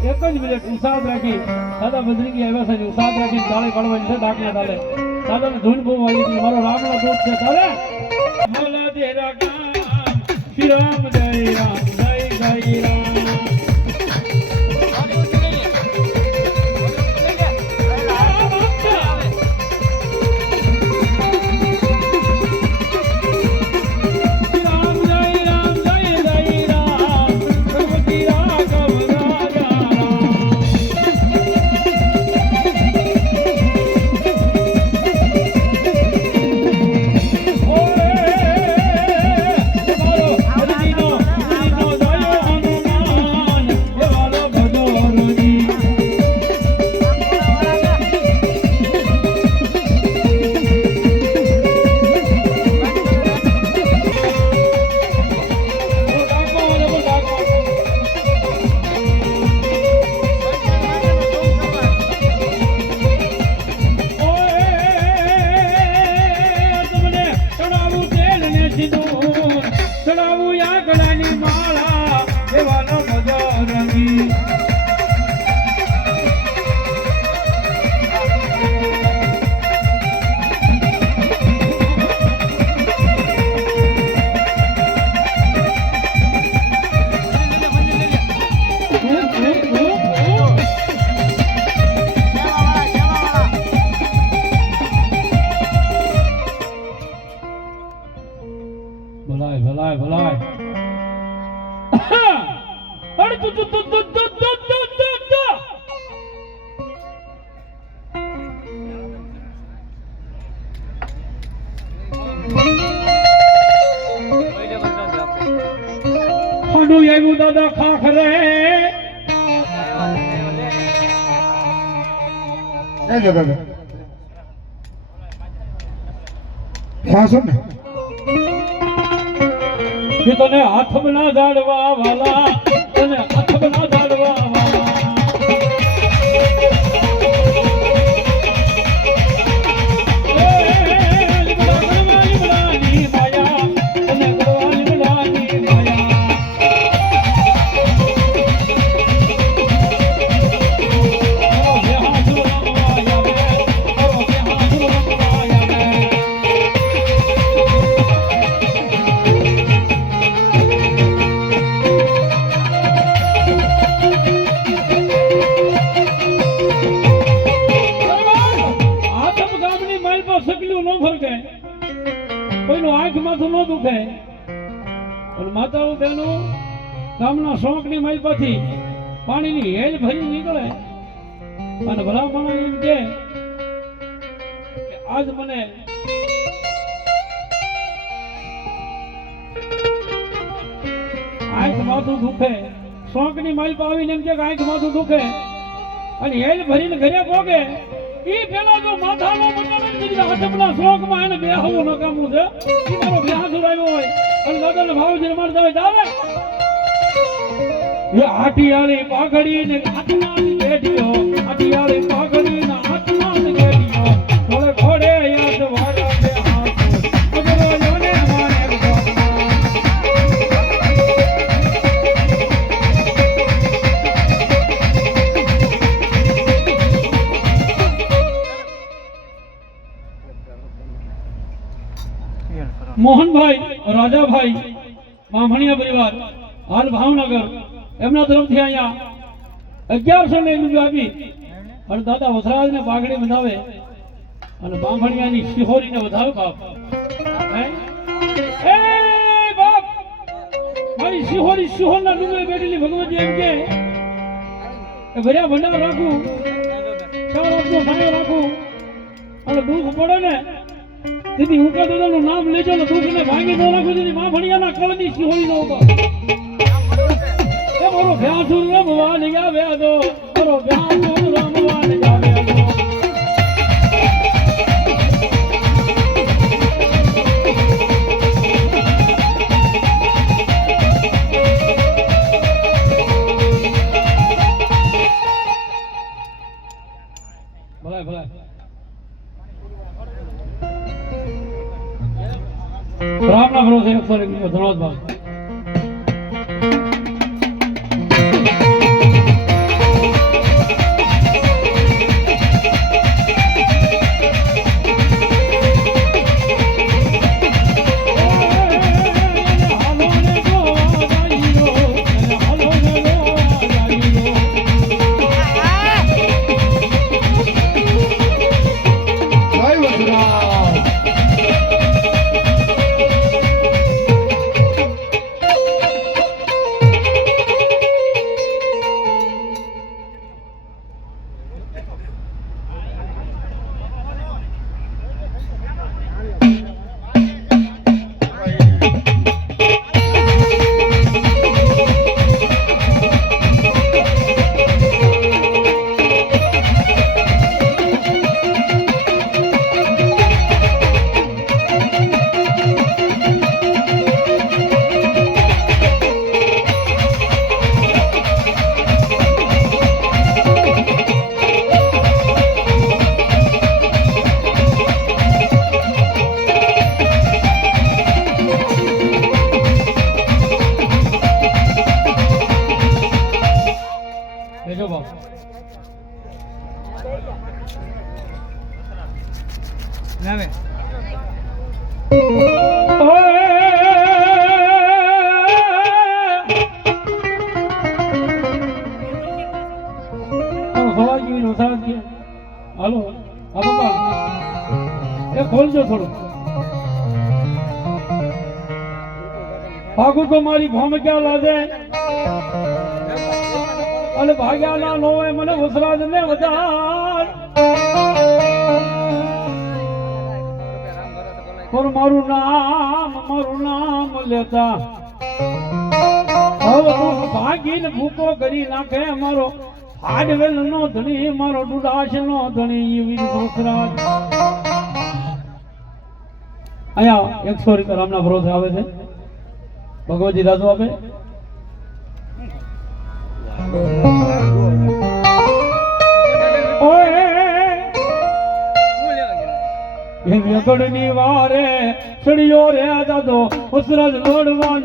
એક જ મિનિટ ઉસાદ રાખી દાદા બદ્રીકી આવ્યા છે ઉસાદ રાખી તાળે પાડવાની છે દાખલા તાલે દાદાને ધૂન બહુ આવી હતી મારો રામનો દૂત છે તારે મોલા તેરા કામ શ્રી રામ જય રામ જય જય રામ ખાડું આવ્યું દાદા ખાખરે એ જો દાદા ખાસો ને કે તને હાથ બના જાડવા વાલા તને હાથ બના જાડવા વાલા કોઈનું આંખ માથું ન દુખે પણ માતાઓ બહેનો ગામના શોખની માઇલ પાછી પાણીની હેલ ભરી નીકળે અને ભલામણ એમ કે આજ મને આંખ માથું દુખે શોખની માઇલ પર આવીને એમ કે આંખ માથું દુખે અને હેલ ભરીને ઘરે પોગે ઈ પેલા જો માથાનો બટાડે દીધા હાથમના શોકમાં એને બેહવું નકામું છે ઈ મારો બેહ સુરાયો હોય અને દાદાને ભાવજી રમાડતા હોય જાવે એ આટિયાળી પાઘડી ને આત્માની બેઠીઓ આટિયાળી પાઘડી ને આત્માની બેઠીઓ થોડે ઘોડે યાદ વાળા બે હાથ મગરો યોને માને મોહનભાઈ રાજાભાઈ મામણિયા પરિવાર હાલ ભાવનગર એમના તરફથી અહીંયા 1100 ને રૂપિયા આપી અને દાદા વસરાજને પાઘડી બંધાવે અને બામણિયાની શિહોરીને વધાવે બાપ એ બાપ મારી શિહોરી શિહોરના ડુંગરે બેઠેલી ભગવતી એમ કે ભર્યા ભંડાર રાખું ચાર આપનો સાયો રાખું અને દુઃખ પડે ને દીદી ઉકા દાદાનું નામ લેજો ને દુઃખને ભાંગી ન રાખો દીદી માં ભણિયાના કળની સિહોરી નો ઉભા એ મારો ભ્યાસુર રમવા ને ગાવે દો મારો ભ્યાસુર રમવા ને ગાવે દો ભલાય ભલાય રામના ભરોસે 101 ધન્યવાદ ભાઈ નામે હાલો આ બાપા એ ખોલજો થોડું ભાગું તો મારી ભોમ ક્યાં લાગે અને ભાગ્યાના નો હોય મને વસરાજ ને વધાર પણ મારું નામ લેતા હવે તું ભાગીને ભૂકો કરી નાખે મારો હાડવેલ નો ધણી મારો ડુડાશ નો ધણી એવી વસરાજ અહીંયા 100 રૂપિયા રામના ભરોસે આવે છે ભગવતી રાજો આપે વેગડની વારે સડિયો રે દાદો ઉસરજ લોડવાન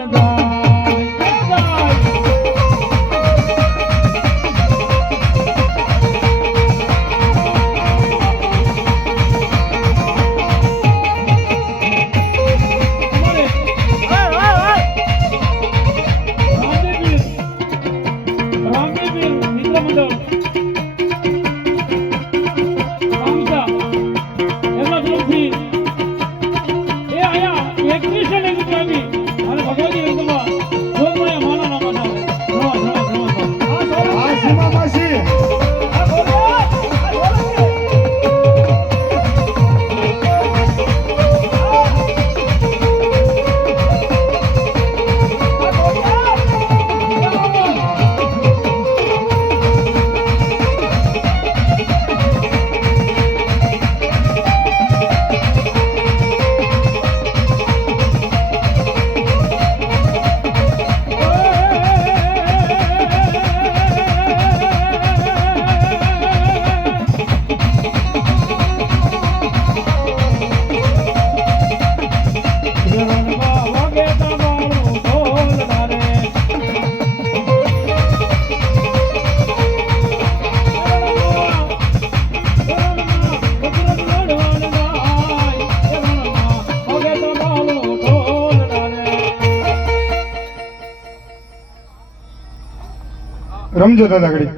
રમજો દાદા ઘડી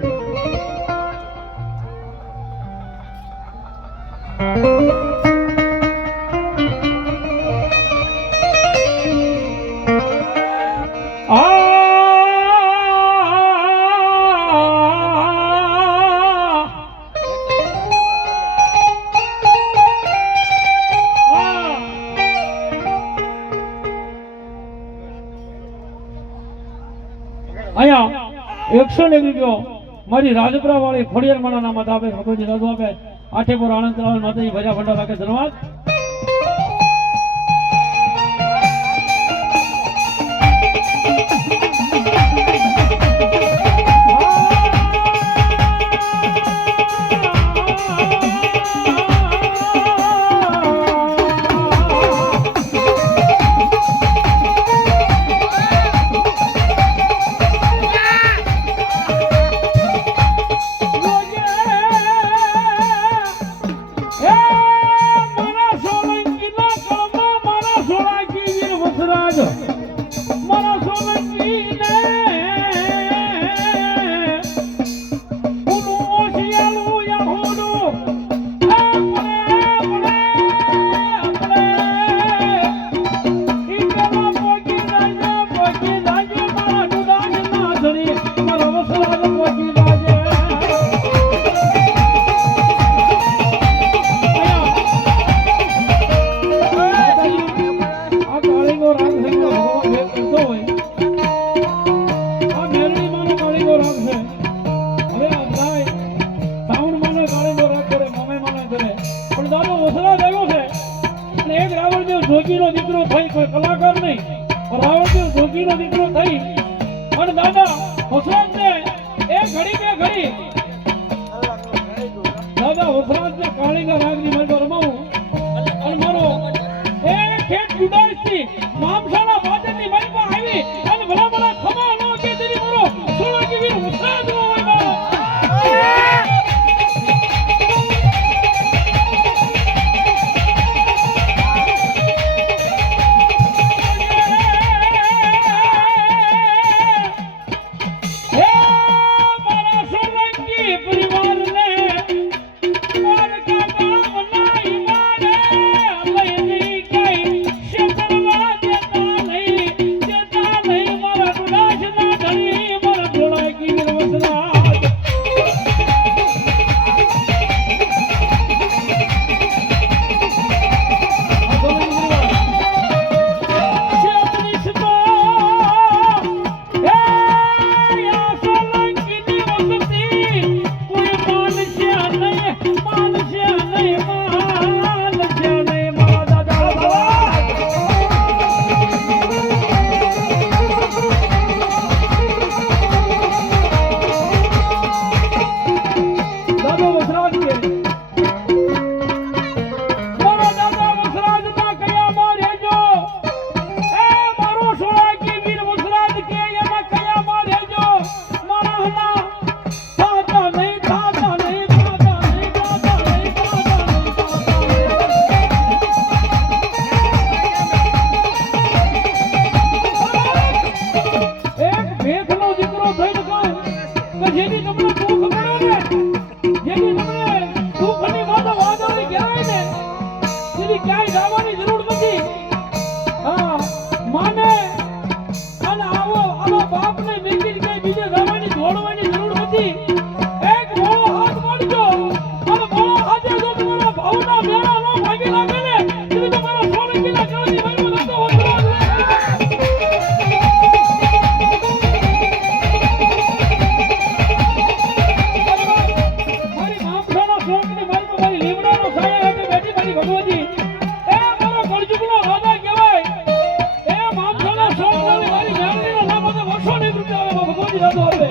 અહીંયા 101 રૂપિયો મારી રાજપરા વાળી ખોડિયાર માના નામ આપે ભગવતી રાજો આપે આઠેપુર આનંદ રાવલ માતાજી ભર્યા ભંડાર રાખે ધન્યવાદ કે જેની તમને દુઃખ પડે ને, જેની તમને દુઃખની માથે વાદળી કહેવાય ને, તેની ક્યાંય જવાની જરૂર નથી. હા, માને અને આવા બાપને મેકીને ક્યાંય બીજે જવાની દોડવાની જરૂર નથી. એક મોળો હાથ મારજો અને મોળો હાથે જો તમારા ભાવના મેળા ન ભાગી લાગે ને, તો તમારા સોલંકીના ગળની વારમાં નતો વધરો. ભગવતી એ મારો કળજુગનો રાજા કહેવાય. એ મામસાના સોમવારી મારી મેળવીના નામે વર્ષો ની રૂપિયા આવે ભગવતી રાજો આપે.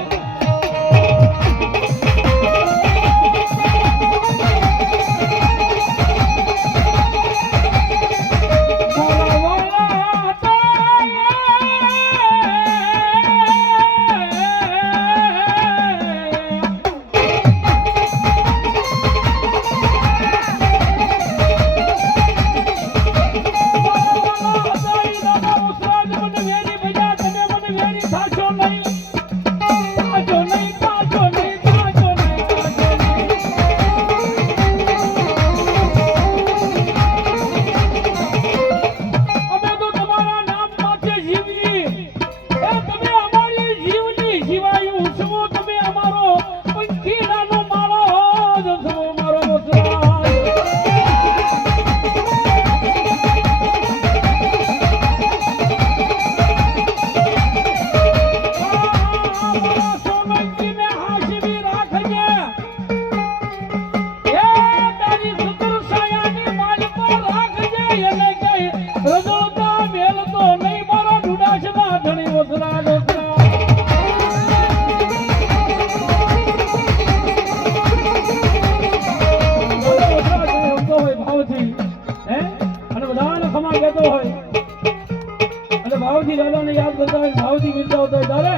ભાવજી દાદાને યાદ કરતા હોય, ભાવજી મિલતા હોય ત્યારે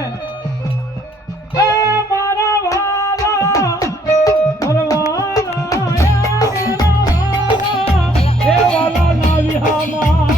મારા વાલા હે વાલા ના વિહામાં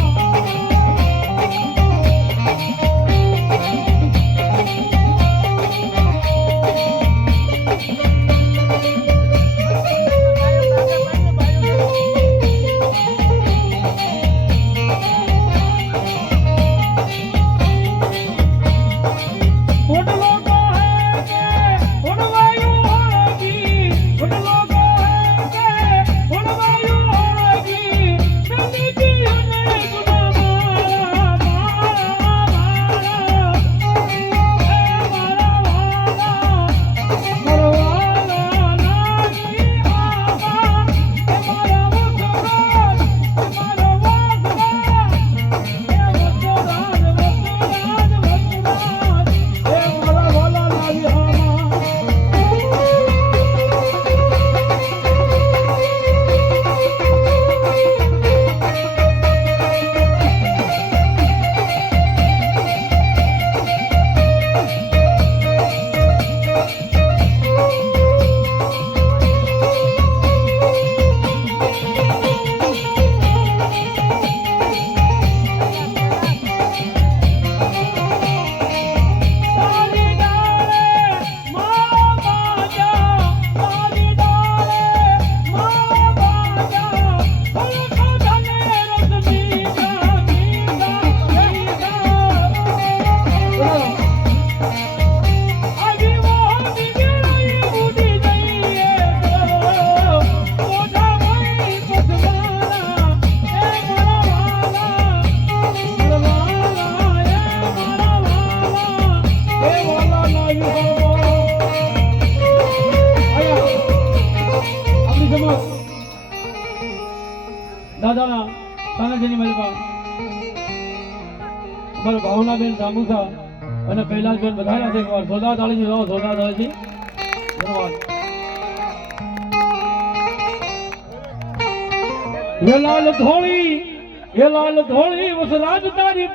દાદાના તાનાજીની મહેલમાં અમારા ભાવનાબેન જાંબુસા અને કૈલાસબેન બધાયા છે. એકવાર જોરદાર તાળીથી જાઓ, જોરદાર તાળીથી. ધન્યવાદ. હે લાલ ધોળી વસરાજ તારી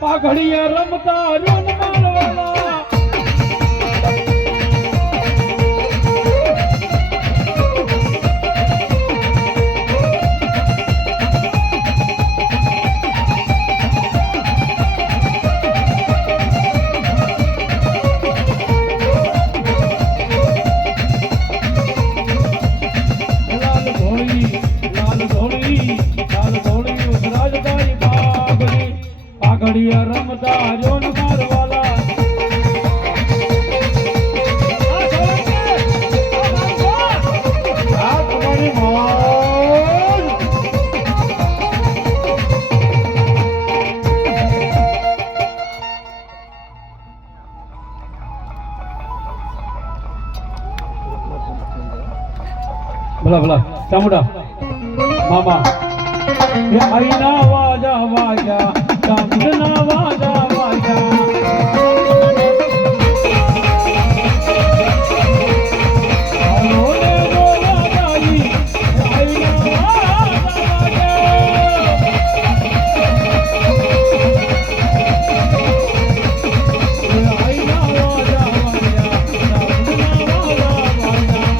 પાઘડીએ રમતા રૂન મારવાલા પધાર્યો ને મારવાલા આ તમારી મોજ. ભલા ભલા ચામુંડા મામા એ આઈના વાજા વાગ્યા ચામુંડના વાજા વાગ્યા હાલો રે રોલા જાઈ આઈના વાજા વાગ્યા એ આઈના વાજા વાગ્યા ચામુંડના વાજા વાગ્યા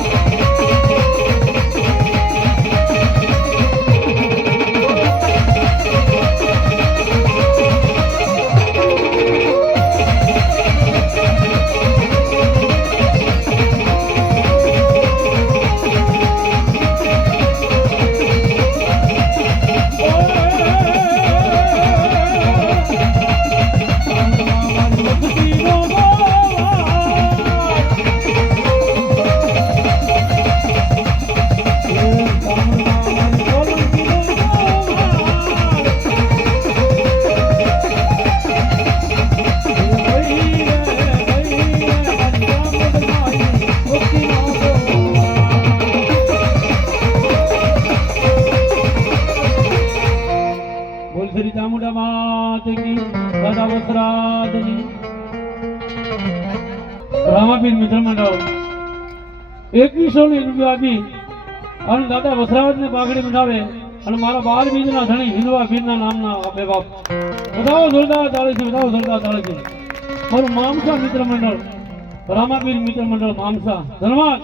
શ્રી ચામુંડા માત કી દાદા વસ્ત્રાદની રામાપીર મિત્ર મંડળ 2100 રૂપિયા આપી અને દાદા વસ્ત્રાદને પાઘડી મંડાવે અને મારા 12 બીજના ધણી હિંદવા પીરના નામના આપે બાપ બધાઓ જોરદાર તાળીથી બધાઓ જોરદાર તાળીથી મારું મામસા મિત્ર મંડળ રામાપીર મિત્ર મંડળ મામસા ધન્યવાદ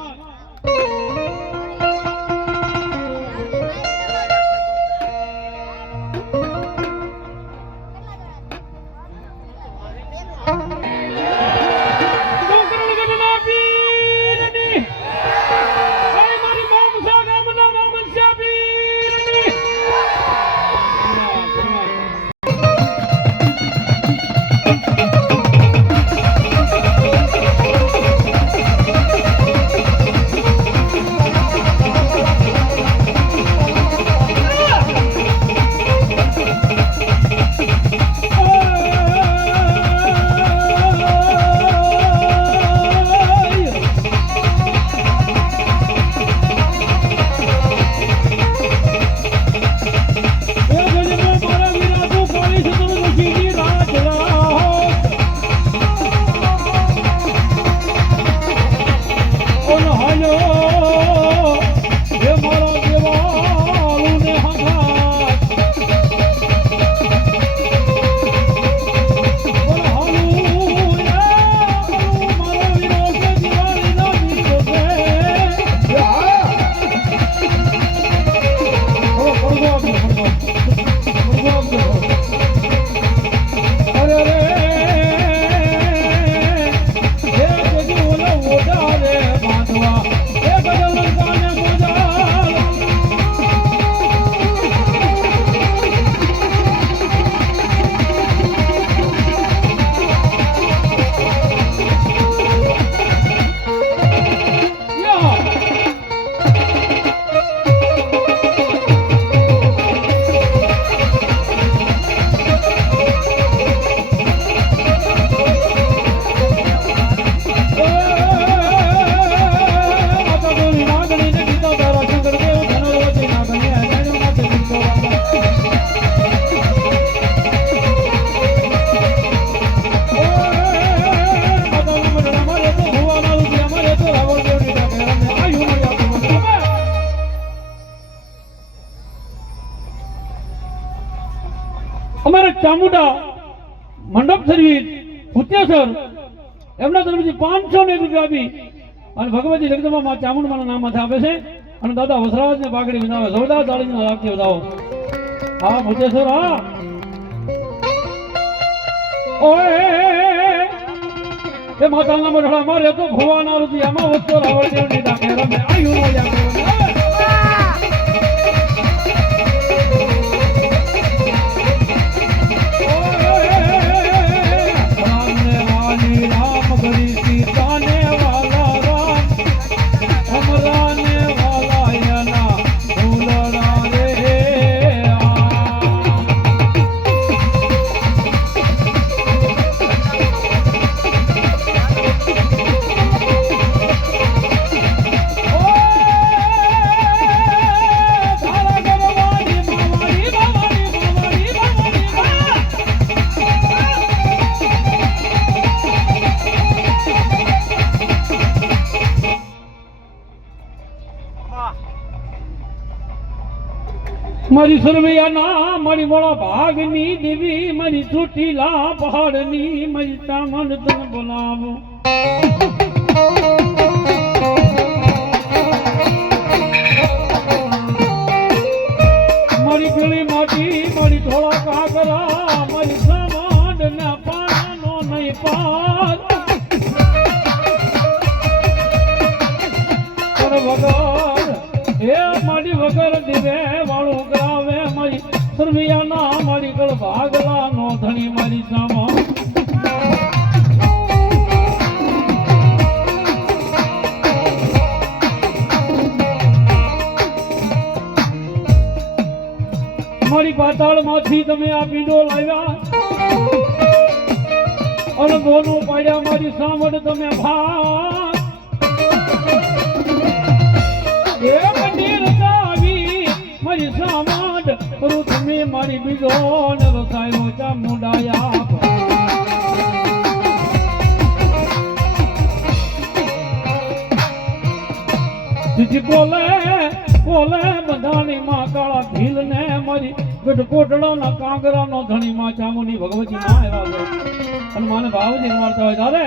અમારે ચામુંડા મંડપ સર્વિસ ઉત્તેસર એમના તરફથી 500 રૂપિયા આપી અને ભગવતી જગદંબા માં ચામુંડાના નામ માથે આપે છે અને દાદા વસરાજને પાઘડી બનાવે જોરદાર તાળીનો રાખી વધાવો હા ઉત્તેસર હા ઓએ એ માતાના મઢડા મારે તો ભુવાના રૂપી આમાં વસ્તો રાવળ દેવની ડાકે રમે આયુ નો યા મારી સુરવૈયાના મારી મોળા ભાગની દેવી મારી ચોટીલા પહાડની મારી ચામંડ તને બોલાવો મારી ગળી માટી મારી ધોળા કાગરા મારી ચામંડ ના પાનો નહીં પાર વગર એ મારી વગર દીવે વાળું કરાવે મારી સુરવિયાના મારી ગળ ભાગલા નો ધણી મારી સામા મારી પાતાળ માંથી તમે આ પીંડો લાવ્યા અને ગોનું પાડ્યા મારી સામડ તમે ભાગ એ મંદિર આવી મારી સામડ કરું તમે મારી બીજો ને રસાયો ચામુંડાયા તીજી બોલે બોલે બધાની માં કાળા ભીલ ને મારી ગઢકોટડા ના કાંગરા નો ધણી માં ચામુંડી ભગવતી માં આવ્યા અને માને ભાવજી મારતા હોય તારે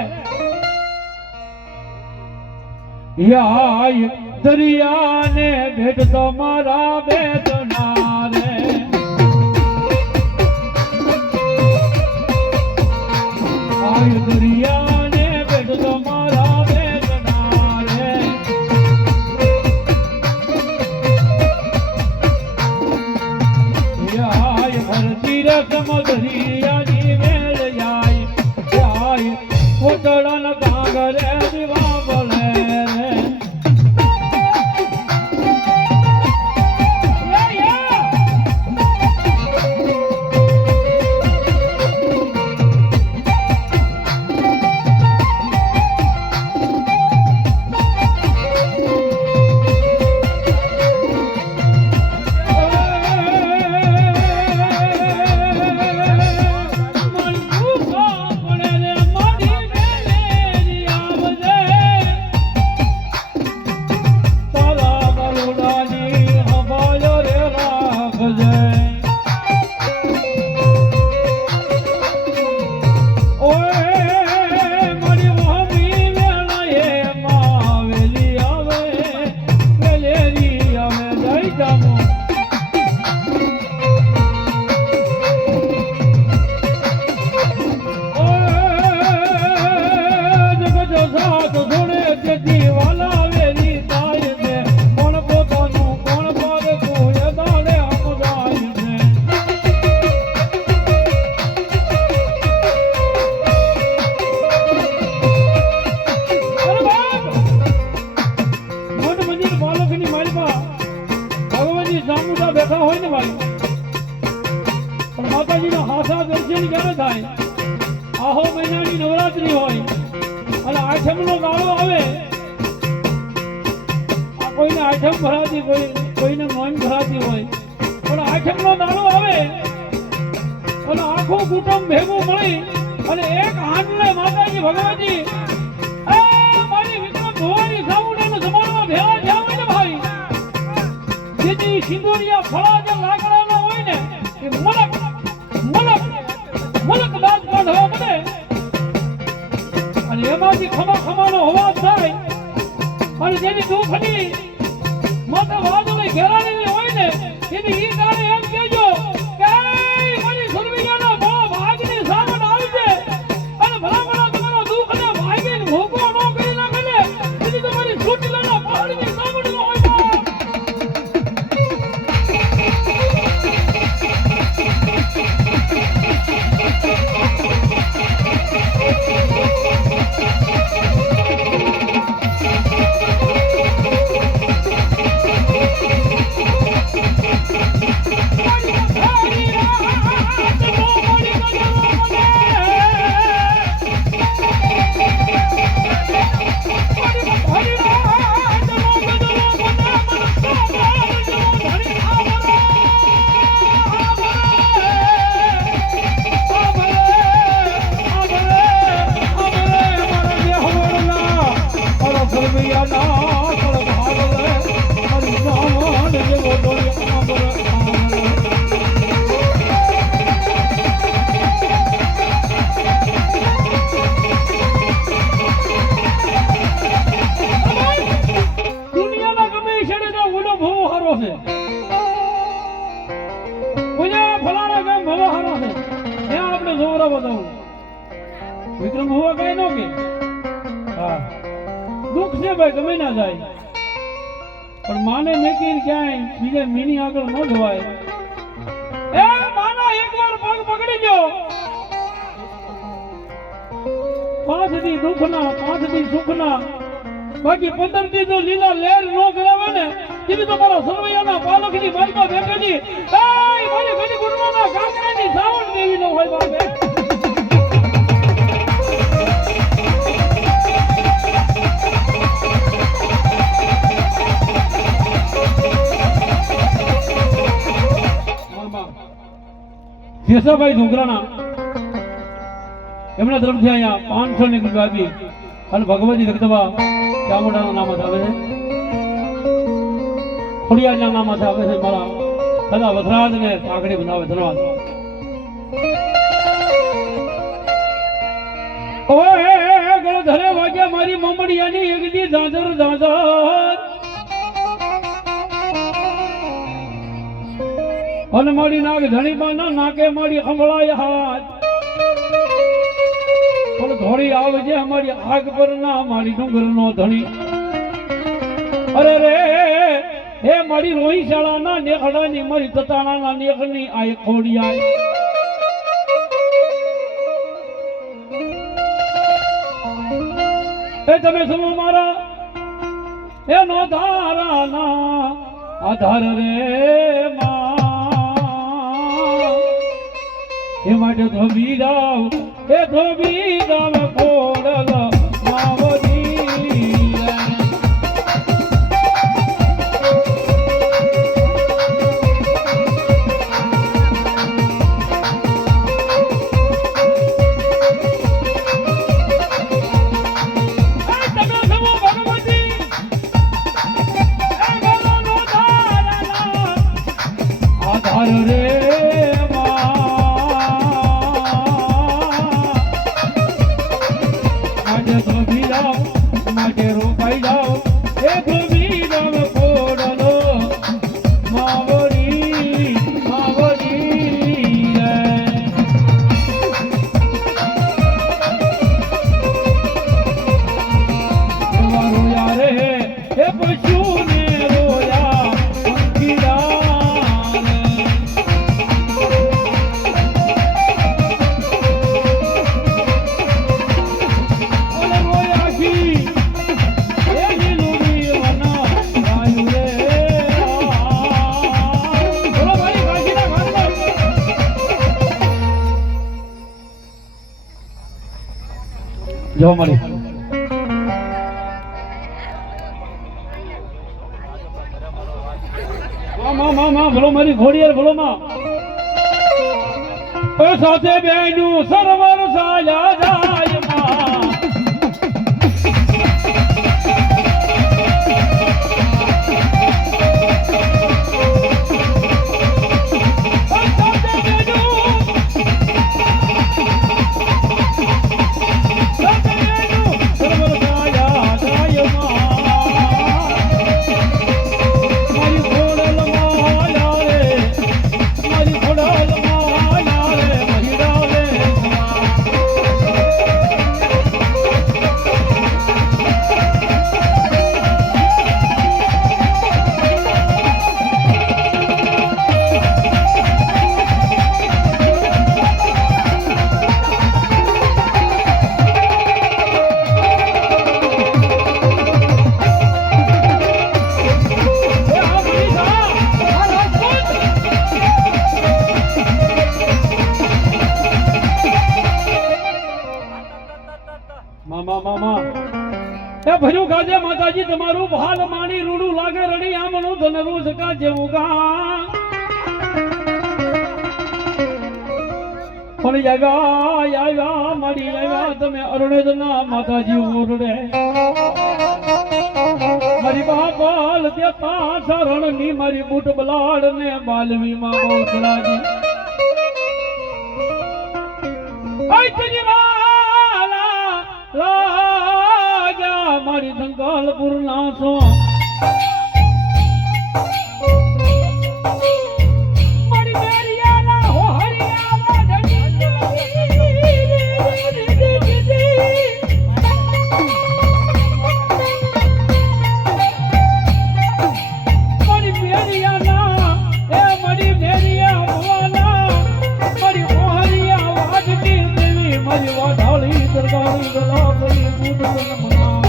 યાય દરિયાને ભેટ તમારા બેટના રે આય દરિયાને ભેટ તમારા બેટના રે યાય ભરતી રસમ દરિયાની મેળ યાય કોટડાના કાંગરે દીવા બોલે આહો મહિનાની નવરાત્રી હોય અને આઠમનો ગાળો આવે કોઈને આઠમ ભરાતી કોઈને નોમ ભરાતી હોય પણ આઠમનો દાડો આવે અને આખું કુટુંબ ભેગું મળી અને એક હાંડલે માતાજી ભગવતી મારી વિક્રમ ભવાની સામુંડાનો જમાડવા ભેગા થયા હોય ને ભાઈ જેથી સિંદુરિયા ફળા જે લાકડાના હોય ને એ મલક દાંત કાઢવા મળે અને એમાંથી ખમાનો અવાજ થાય અને જેની દુઃખની માતા વાદળી ઘેરાણી હોય ને એની ઈ ગાળે એમ કહેજો કે મારી સુરવીયાના ભાગની સામન આવી છે અને ભલા તમારા દુઃખને ભાગીને ભોગવો ન કરી નાખે ને એની તમારી છૂટલાના પહાડની સામન હોય વિક્રમ હોવા કઈ નો કે હા દુઃખ છે ભાઈ ગમે ના જાય પણ માને મેકીને ક્યાંય બીજે મીની આગળ ન જવાય એ માના એકવાર પગ પકડી ગયો 5 દી દુઃખના 5 દી સુખના બાકી 15 દી તો લીલા લહેર નો કરાવે ને કીધું તો મારા સરવૈયાના પાલખની માર્ગમાં બેઠેલી મારી ઘડી ગુરવાના કાંકરાની સાવણ દેવી નો હોય બાપે કેશાભાઈ ડુંગરાણા એમના તરફથી અહીંયા 500 ની ગુલાબી અને ભગવતી જગદંબા ચામુંડાના નામ આવે છે ખોડિયારના નામ આવે છે મારા સદા વસરાજ ને પાઘડી બનાવે ધન્યવાદ ઓએ ગળ ધરે વાગ્યા મારી મમડિયાની એકદી ઝાંઝર ઝાંઝર અને મારી નાગ ધણી બાના નાકે મારી સંભળાય હાથ પણ ધોળી આવજે અમારી આગ પર ના મારી ડુંગર નો ધણી અરે રે હે મારી રોહિશાળા ના નેખડાની મારી તતાણા ના નેખની આ ખોડિયાય એ તમે શું મારા એનો ધારાના આધાર રે એ માટે ધોબી ગાવ ખોડલ માવડી આધાર રે જો મળી ભલો મારી ઘોડિયાર ભલો માં સાથે બેનું સરવર સાયા જાય માં ભર્યું ગાજે માતાજી તમારું ભાલ માણી રૂડું લાગે રડી આમનું ધનરું સકા જેવું ગા પણ આવ્યા મારી આવ્યા તમે અરણેદ ના માતાજી ઓરડે મારી બાપલ દેતા શરણ ની મારી બૂટ બલાડ ને બાલવી માં બહુચરાજી મારી સંકલ્પુર ના છો મારી બેરિયા ના હો હરિયા સરકારી ગલા કરી બુદ્ધ મના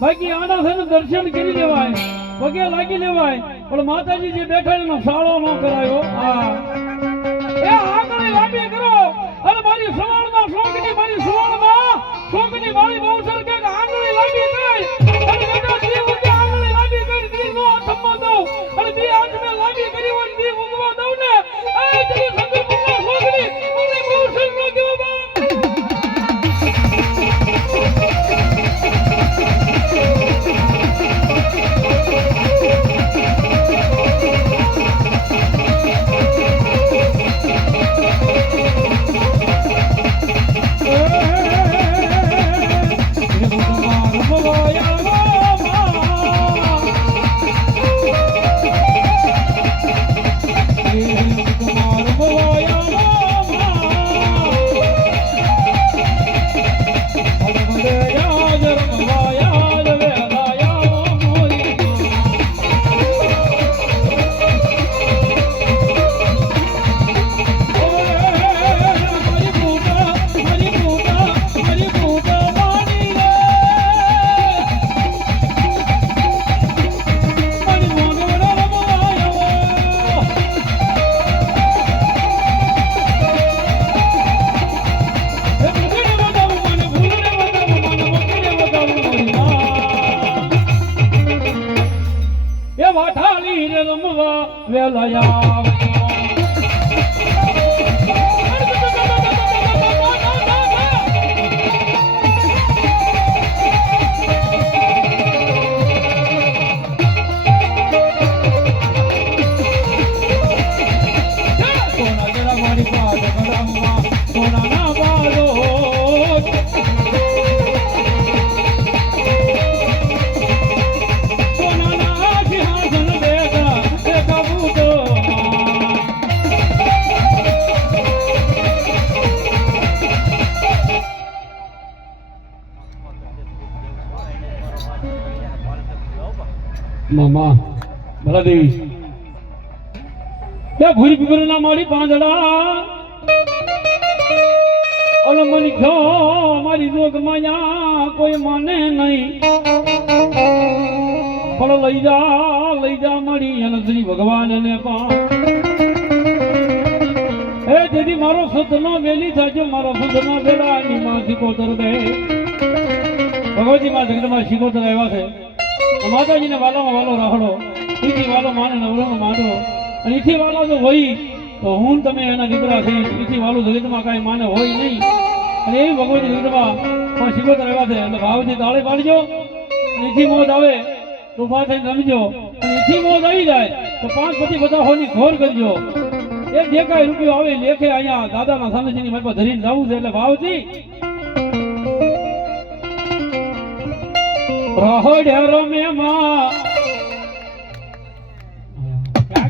બાકી આના છે દર્શન કરી લેવાય પગે લાગી લેવાય પણ માતાજી જે બેઠા એનો સાળો ન કરાયો એ આંગળી લાંબી કરો અને મારી સવાળમાં શોકની મારી બહુ સરકે આંગળી લાંબી કરી અને બેટા દી ઉગે આંગળી લાંબી કરી દી નો થમ્મા દઉં અને દી આંખ મે લાંબી કરી હોય દી ઉગવા દઉં ને એ તેરી સંગત મુલ્લા શોકની મારી બહુ સરનો કેવો બા મામા ભલાદેવી ત્યાં ભૂરી પીપળના મારી પાંદડા ઓલો મની ખો મારી જોગ માયા કોઈ માને નહીં પણ લઈ જા મારી અને શ્રી ભગવાનને પા એ તેથી મારો સતનો વેલી થાજો મારો સતનો વેલા ની માં શીખોતર દે ભગવતી માં જગદમાં શીખોતર આવ્યા છે માતાજીને વાલામાં વાલો રાખડો ઈથી વાલો માને નવરોનો માંડો અને ઈથી વાલો જો હોય તો હું તમે એના દીકરા છે ઈથી વાલો જગતમાં કાંઈ માને હોય નહીં અને એવી ભગવતી જગતમાં પણ શીખોતર આવ્યા છે એટલે ભાવથી તાળે પાડજો ઈથી મોજ આવે તો ઉભા થઈને રમજો અને ઈથી મોજ આવી જાય તો 5 પછી બધા હોની ખોર કરજો એ જે કાંઈ રૂપિયો આવે લેખે અહીંયા દાદાના સામેજીની મારી પાસે ધરીને જવું છે એટલે ભાવથી રહોડ્યા રમે માં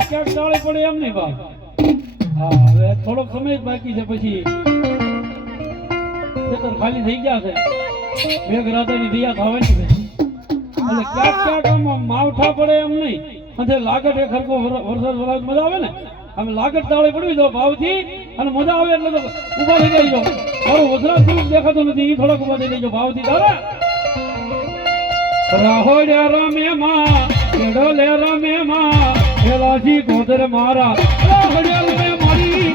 ક્યાંક દાળે પડે એમ નહીં બાપ હા હવે થોડોક સમય જ બાકી છે પછી ખેતર ખાલી થઈ ગયા છે મેઘરાજાની દિયા થવાની છે એટલે ક્યાંક આમ માવઠા પડે એમ નહીં અને લાગટ એ ખરકો વરસાદ વરાજ મજા આવે ને અમે લાગટ તાળે પડવી દો ભાવથી અને મજા આવે એટલે તો ઉભા થઈ જઈજો મારું વજરાત સ્વરૂપ દેખાતું નથી એ થોડાક ઉભા થઈ જઈજો ભાવથી દાદા રાહોડ્યા રમે માં કેડો લે રમે માં એલાજી ગોદર મારા રાહોડ્યા રમે મારી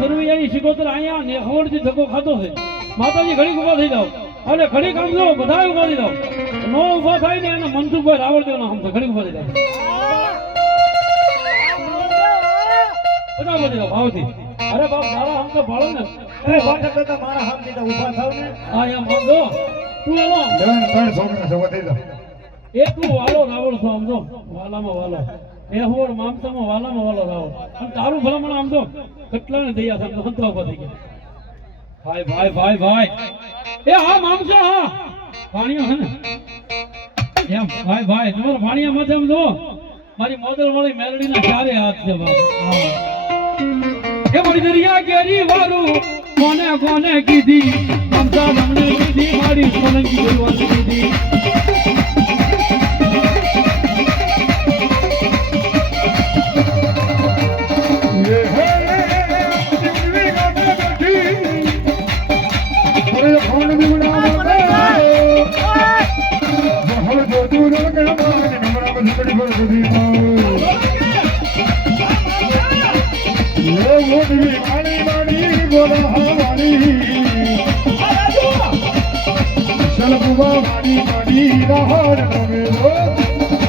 સરવૈયાની શિકોતર અહીંયા નેહવડથી ધક્કો ખાતો છે માતાજી ઘડીક ઊભા થઈ જાઓ અને ઘડીક આમ જો બધા ઊભા થઈ જાઓ નો ઊભા થાય ને એને મનસુખભાઈ રાવળદેવના હમ છે ઘડીક ઊભા થઈ જાઓ બધા ઊભા થઈ જાઓ ભાવથી અરે બાપ મારા હમ તો ભાળો ને એ વાટક તો મારા હાથ દીધા ઊભા થાવ ને હા એમ આમ જો તું એનો ત્રણ છોકરા છે વધી જાઓ એટલું વાલો રાવળ છો આમ જો વાલામાં વાલો નેહવડ મામસામાં વાલામાં વાલો રાવળ અને તારું ભલામણ આમ જો કેટલાને દયા છે આમ તો હંતવા ઊભા થઈ ગયા ભાઈ ભાઈ ભાઈ ભાઈ એ હા મામસા હા પાણીઓ છે ને એમ ભાઈ ભાઈ તમારો પાણીયા માથે એમ જો મારી મોદલ વાળી મેલડીના ચારે હાથ છે બાપ હા એ મારી દરિયા કેરી વારું કોને કોને કીધી મામસા તમને કીધી મારી સોલંકી બોલવાની કીધી ये है जिंदगी का बेटी अरे कौन भी बना बहुत जो दूर के हमारे हमरा में झगड़ी पर कभी ये वो भी वाली वाली बोला हमारी चल बुआ वाली वाली रहा रे